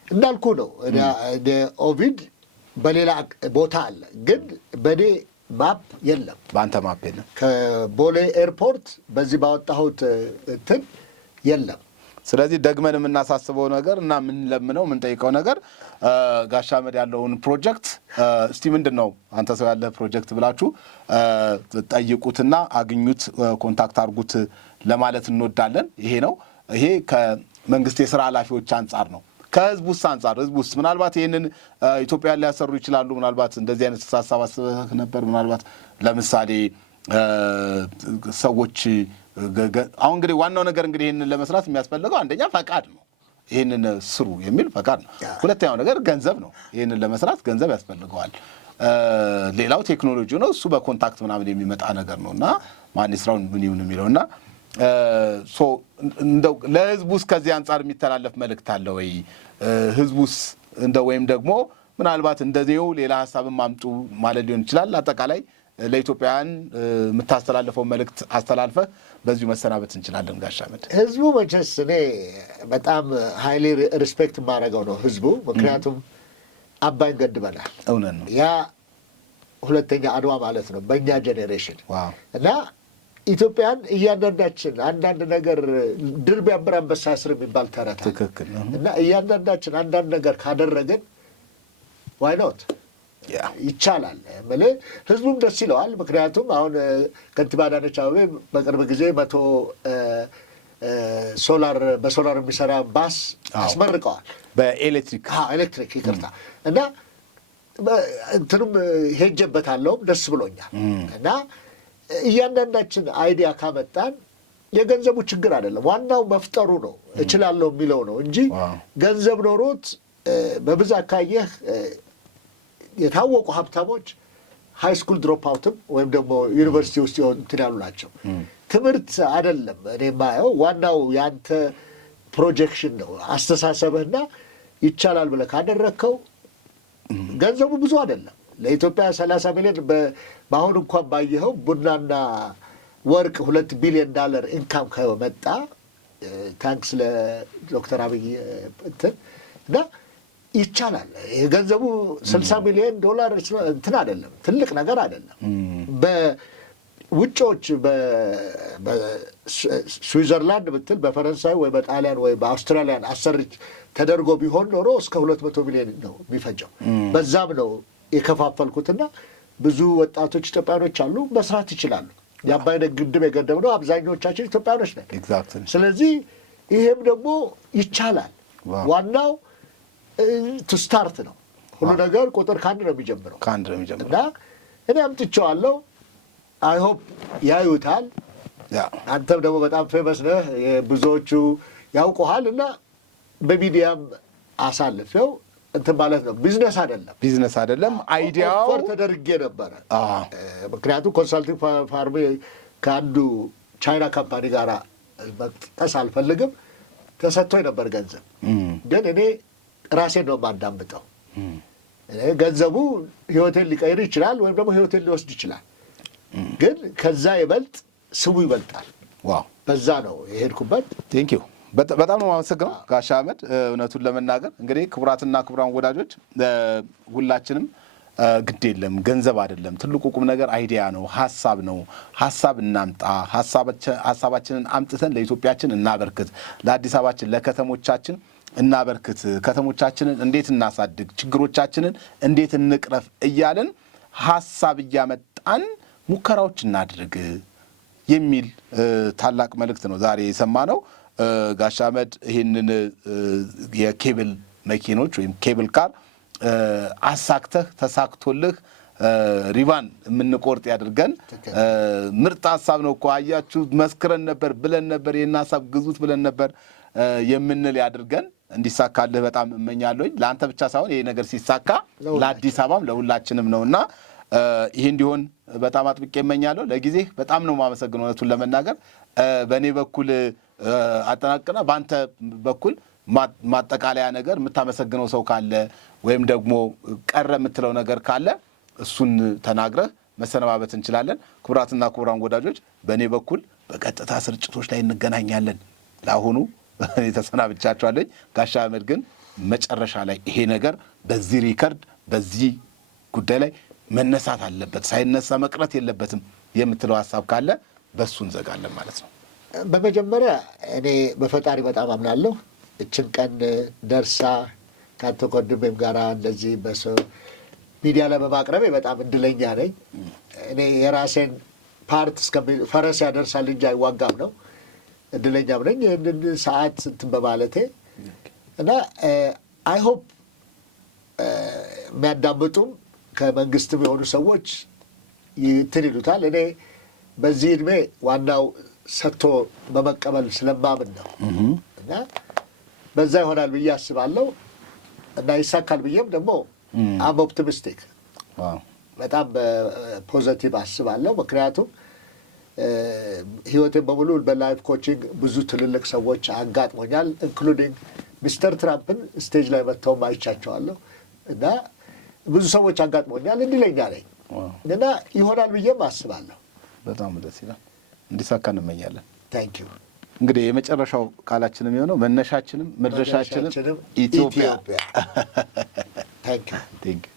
እንዳልኩ ነው። ኦቪድ በሌላ ቦታ አለ፣ ግን በኔ ማፕ የለም። በአንተ ማፕ የለም። ከቦሌ ኤርፖርት በዚህ ባወጣሁት እንትን የለም። ስለዚህ ደግመን የምናሳስበው ነገር እና የምንለምነው የምንጠይቀው ነገር ጋሻ አህመድ ያለውን ፕሮጀክት እስቲ ምንድን ነው አንተ ሰው ያለ ፕሮጀክት ብላችሁ ጠይቁትና አግኙት፣ ኮንታክት አድርጉት ለማለት እንወዳለን። ይሄ ነው። ይሄ ከመንግስት የሥራ ኃላፊዎች አንጻር ነው። ከህዝቡስ አንጻር ህዝቡስ ምናልባት ይሄንን ኢትዮጵያ ሊያሰሩ ይችላሉ። ምናልባት እንደዚህ አይነት ሀሳብ አስበህ ነበር? ምናልባት ለምሳሌ ሰዎች አሁን እንግዲህ ዋናው ነገር እንግዲህ ይሄንን ለመስራት የሚያስፈልገው አንደኛ ፈቃድ ነው። ይሄንን ስሩ የሚል ፈቃድ ነው። ሁለተኛው ነገር ገንዘብ ነው። ይሄንን ለመስራት ገንዘብ ያስፈልገዋል። ሌላው ቴክኖሎጂ ነው። እሱ በኮንታክት ምናምን የሚመጣ ነገር ነውና ማን ይስራው ምን ይሁን የሚለውና እንደው ለህዝቡስ ከዚህ አንጻር የሚተላለፍ መልእክት አለ ወይ? ህዝቡስ እንደው ወይም ደግሞ ምናልባት እንደዚህው ሌላ ሀሳብም አምጡ ማለት ሊሆን ይችላል። አጠቃላይ ለኢትዮጵያውያን የምታስተላልፈው መልእክት አስተላልፈህ በዚሁ መሰናበት እንችላለን። ጋሻ አህመድ ህዝቡ መቼስ እኔ በጣም ሃይሊ ሪስፔክት የማደርገው ነው ህዝቡ። ምክንያቱም አባይን ገድበናል። እውነት ነው። ያ ሁለተኛ አድዋ ማለት ነው በእኛ ጄኔሬሽን እና ኢትዮጵያን እያንዳንዳችን አንዳንድ ነገር ድር ቢያብር አንበሳ ያስር የሚባል ተረት ትክክል ነው። እና እያንዳንዳችን አንዳንድ ነገር ካደረግን ዋይ ኖት ይቻላል። ህዝቡም ደስ ይለዋል። ምክንያቱም አሁን ከንቲባ አዳነች አቤቤ በቅርብ ጊዜ 100 በሶላር የሚሰራ ባስ አስመርቀዋል። በኤሌክትሪክ ይቅርታ። እና እንትንም ሄጀበታለሁም ደስ ብሎኛል። እና እያንዳንዳችን አይዲያ ካመጣን የገንዘቡ ችግር አይደለም፣ ዋናው መፍጠሩ ነው፣ እችላለሁ የሚለው ነው እንጂ ገንዘብ ኖሮት በብዛት ካየህ የታወቁ ሀብታሞች ሃይ ስኩል ድሮፕ አውትም ወይም ደግሞ ዩኒቨርሲቲ ውስጥ እንትን ያሉ ናቸው። ትምህርት አይደለም እኔ የማየው፣ ዋናው ያንተ ፕሮጀክሽን ነው፣ አስተሳሰብህና ይቻላል ብለህ ካደረግከው ገንዘቡ ብዙ አይደለም። ለኢትዮጵያ 30 ሚሊዮን በአሁን እንኳን ባየኸው ቡናና ወርቅ $2 ቢሊዮን ኢንካም ከመጣ ታንክስ ለዶክተር አብይ እንትን እና ይቻላል። የገንዘቡ $60 ሚሊዮን እንትን አይደለም፣ ትልቅ ነገር አይደለም። በውጮች በስዊዘርላንድ ብትል በፈረንሳይ ወይ በጣሊያን ወይ በአውስትራሊያን አሰርች ተደርጎ ቢሆን ኖሮ እስከ 200 ሚሊዮን ነው የሚፈጀው። በዛም ነው የከፋፈልኩትና ብዙ ወጣቶች ኢትዮጵያኖች አሉ፣ መስራት ይችላሉ። የአባይን ግድብ የገደብነው አብዛኞቻችን ኢትዮጵያኖች ነን። ስለዚህ ይሄም ደግሞ ይቻላል። ዋናው ቱ ስታርት ነው። ሁሉ ነገር ቁጥር ከአንድ ነው የሚጀምረው እና እኔ አምጥቼዋለሁ። አይ ሆፕ ያዩታል። አንተም ደግሞ በጣም ፌመስ ነህ፣ ብዙዎቹ ያውቁሃል እና በሚዲያም አሳልፌው እንትን ማለት ነው። ቢዝነስ አይደለም። አይዲያው ኦፈር ተደርጌ ነበረ። ምክንያቱም ኮንሳልቲንግ ፋርም ከአንዱ ቻይና ካምፓኒ ጋር መጥቀስ አልፈልግም። ተሰጥቶኝ ነበር ገንዘብ፣ ግን እኔ ራሴን ነው የማዳምጠው። ገንዘቡ ህይወቴን ሊቀይር ይችላል ወይም ደግሞ ህይወቴን ሊወስድ ይችላል፣ ግን ከዛ ይበልጥ ስሙ ይበልጣል። በዛ ነው የሄድኩበት። ቴንኪዩ በጣም ነው የማመሰግነው ጋሽ አህመድ። እውነቱን ለመናገር እንግዲህ ክቡራትና ክቡራን ወዳጆች ሁላችንም ግድ የለም ገንዘብ አይደለም ትልቁ ቁም ነገር አይዲያ ነው፣ ሀሳብ ነው። ሀሳብ እናምጣ፣ ሀሳባችንን አምጥተን ለኢትዮጵያችን እናበርክት፣ ለአዲስ አበባችን ለከተሞቻችን እናበርክት፣ ከተሞቻችንን እንዴት እናሳድግ፣ ችግሮቻችንን እንዴት እንቅረፍ እያለን ሀሳብ እያመጣን ሙከራዎች እናድርግ የሚል ታላቅ መልእክት ነው ዛሬ የሰማነው። ጋሽ አህመድ ይህንን የኬብል መኪኖች ወይም ኬብል ካር አሳክተህ ተሳክቶልህ ሪባን የምንቆርጥ ያድርገን። ምርጥ ሀሳብ ነው እኮ አያችሁ፣ መስክረን ነበር ብለን ነበር፣ ይህን ሀሳብ ግዙት ብለን ነበር የምንል ያድርገን። እንዲሳካልህ በጣም እመኛለሁኝ። ለአንተ ብቻ ሳይሆን ይሄ ነገር ሲሳካ ለአዲስ አበባም ለሁላችንም ነውና ይሄ እንዲሆን በጣም አጥብቄ እመኛለሁ። ለጊዜ በጣም ነው የማመሰግነው። እውነቱን ለመናገር በእኔ በኩል አጠናቅና በአንተ በኩል ማጠቃለያ ነገር የምታመሰግነው ሰው ካለ ወይም ደግሞ ቀረ የምትለው ነገር ካለ እሱን ተናግረህ መሰነባበት እንችላለን። ክቡራትና ክቡራን ወዳጆች በእኔ በኩል በቀጥታ ስርጭቶች ላይ እንገናኛለን። ለአሁኑ እኔ ተሰናብቻችኋለሁ። ጋሽ አህመድ ግን መጨረሻ ላይ ይሄ ነገር በዚህ ሪከርድ በዚህ ጉዳይ ላይ መነሳት አለበት፣ ሳይነሳ መቅረት የለበትም የምትለው ሀሳብ ካለ በሱ እንዘጋለን ማለት ነው። በመጀመሪያ እኔ በፈጣሪ በጣም አምናለሁ። እችን ቀን ደርሳ ከአንተ ወንድሜም ጋር እንደዚህ በሰው ሚዲያ ላይ በማቅረቤ በጣም እድለኛ ነኝ። እኔ የራሴን ፓርት ፈረስ ያደርሳል እንጂ አይዋጋም ነው። እድለኛም ነኝ ይህንን ሰዓት እንትን በማለቴ እና አይ ሆፕ የሚያዳምጡም ከመንግስትም የሆኑ ሰዎች እንትን ይሉታል። እኔ በዚህ እድሜ ዋናው ሰጥቶ በመቀበል ስለማምን ነው እና በዛ ይሆናል ብዬ አስባለሁ እና ይሳካል ብዬም ደግሞ አም ኦፕቲሚስቲክ በጣም ፖዘቲቭ አስባለሁ። ምክንያቱም ህይወቴን በሙሉ በላይፍ ኮቺንግ ብዙ ትልልቅ ሰዎች አጋጥሞኛል። ኢንክሉዲንግ ሚስተር ትራምፕን ስቴጅ ላይ መጥተውም አይቻቸዋለሁ እና ብዙ ሰዎች አጋጥሞኛል። እድለኛ ነኝ እና ይሆናል ብዬም አስባለሁ። በጣም ደስ ይላል። እንዲሳካ እንመኛለን። ታንክ ዩ። እንግዲህ የመጨረሻው ቃላችን የሚሆነው መነሻችንም መድረሻችንም ኢትዮጵያ። ታንክ ዩ።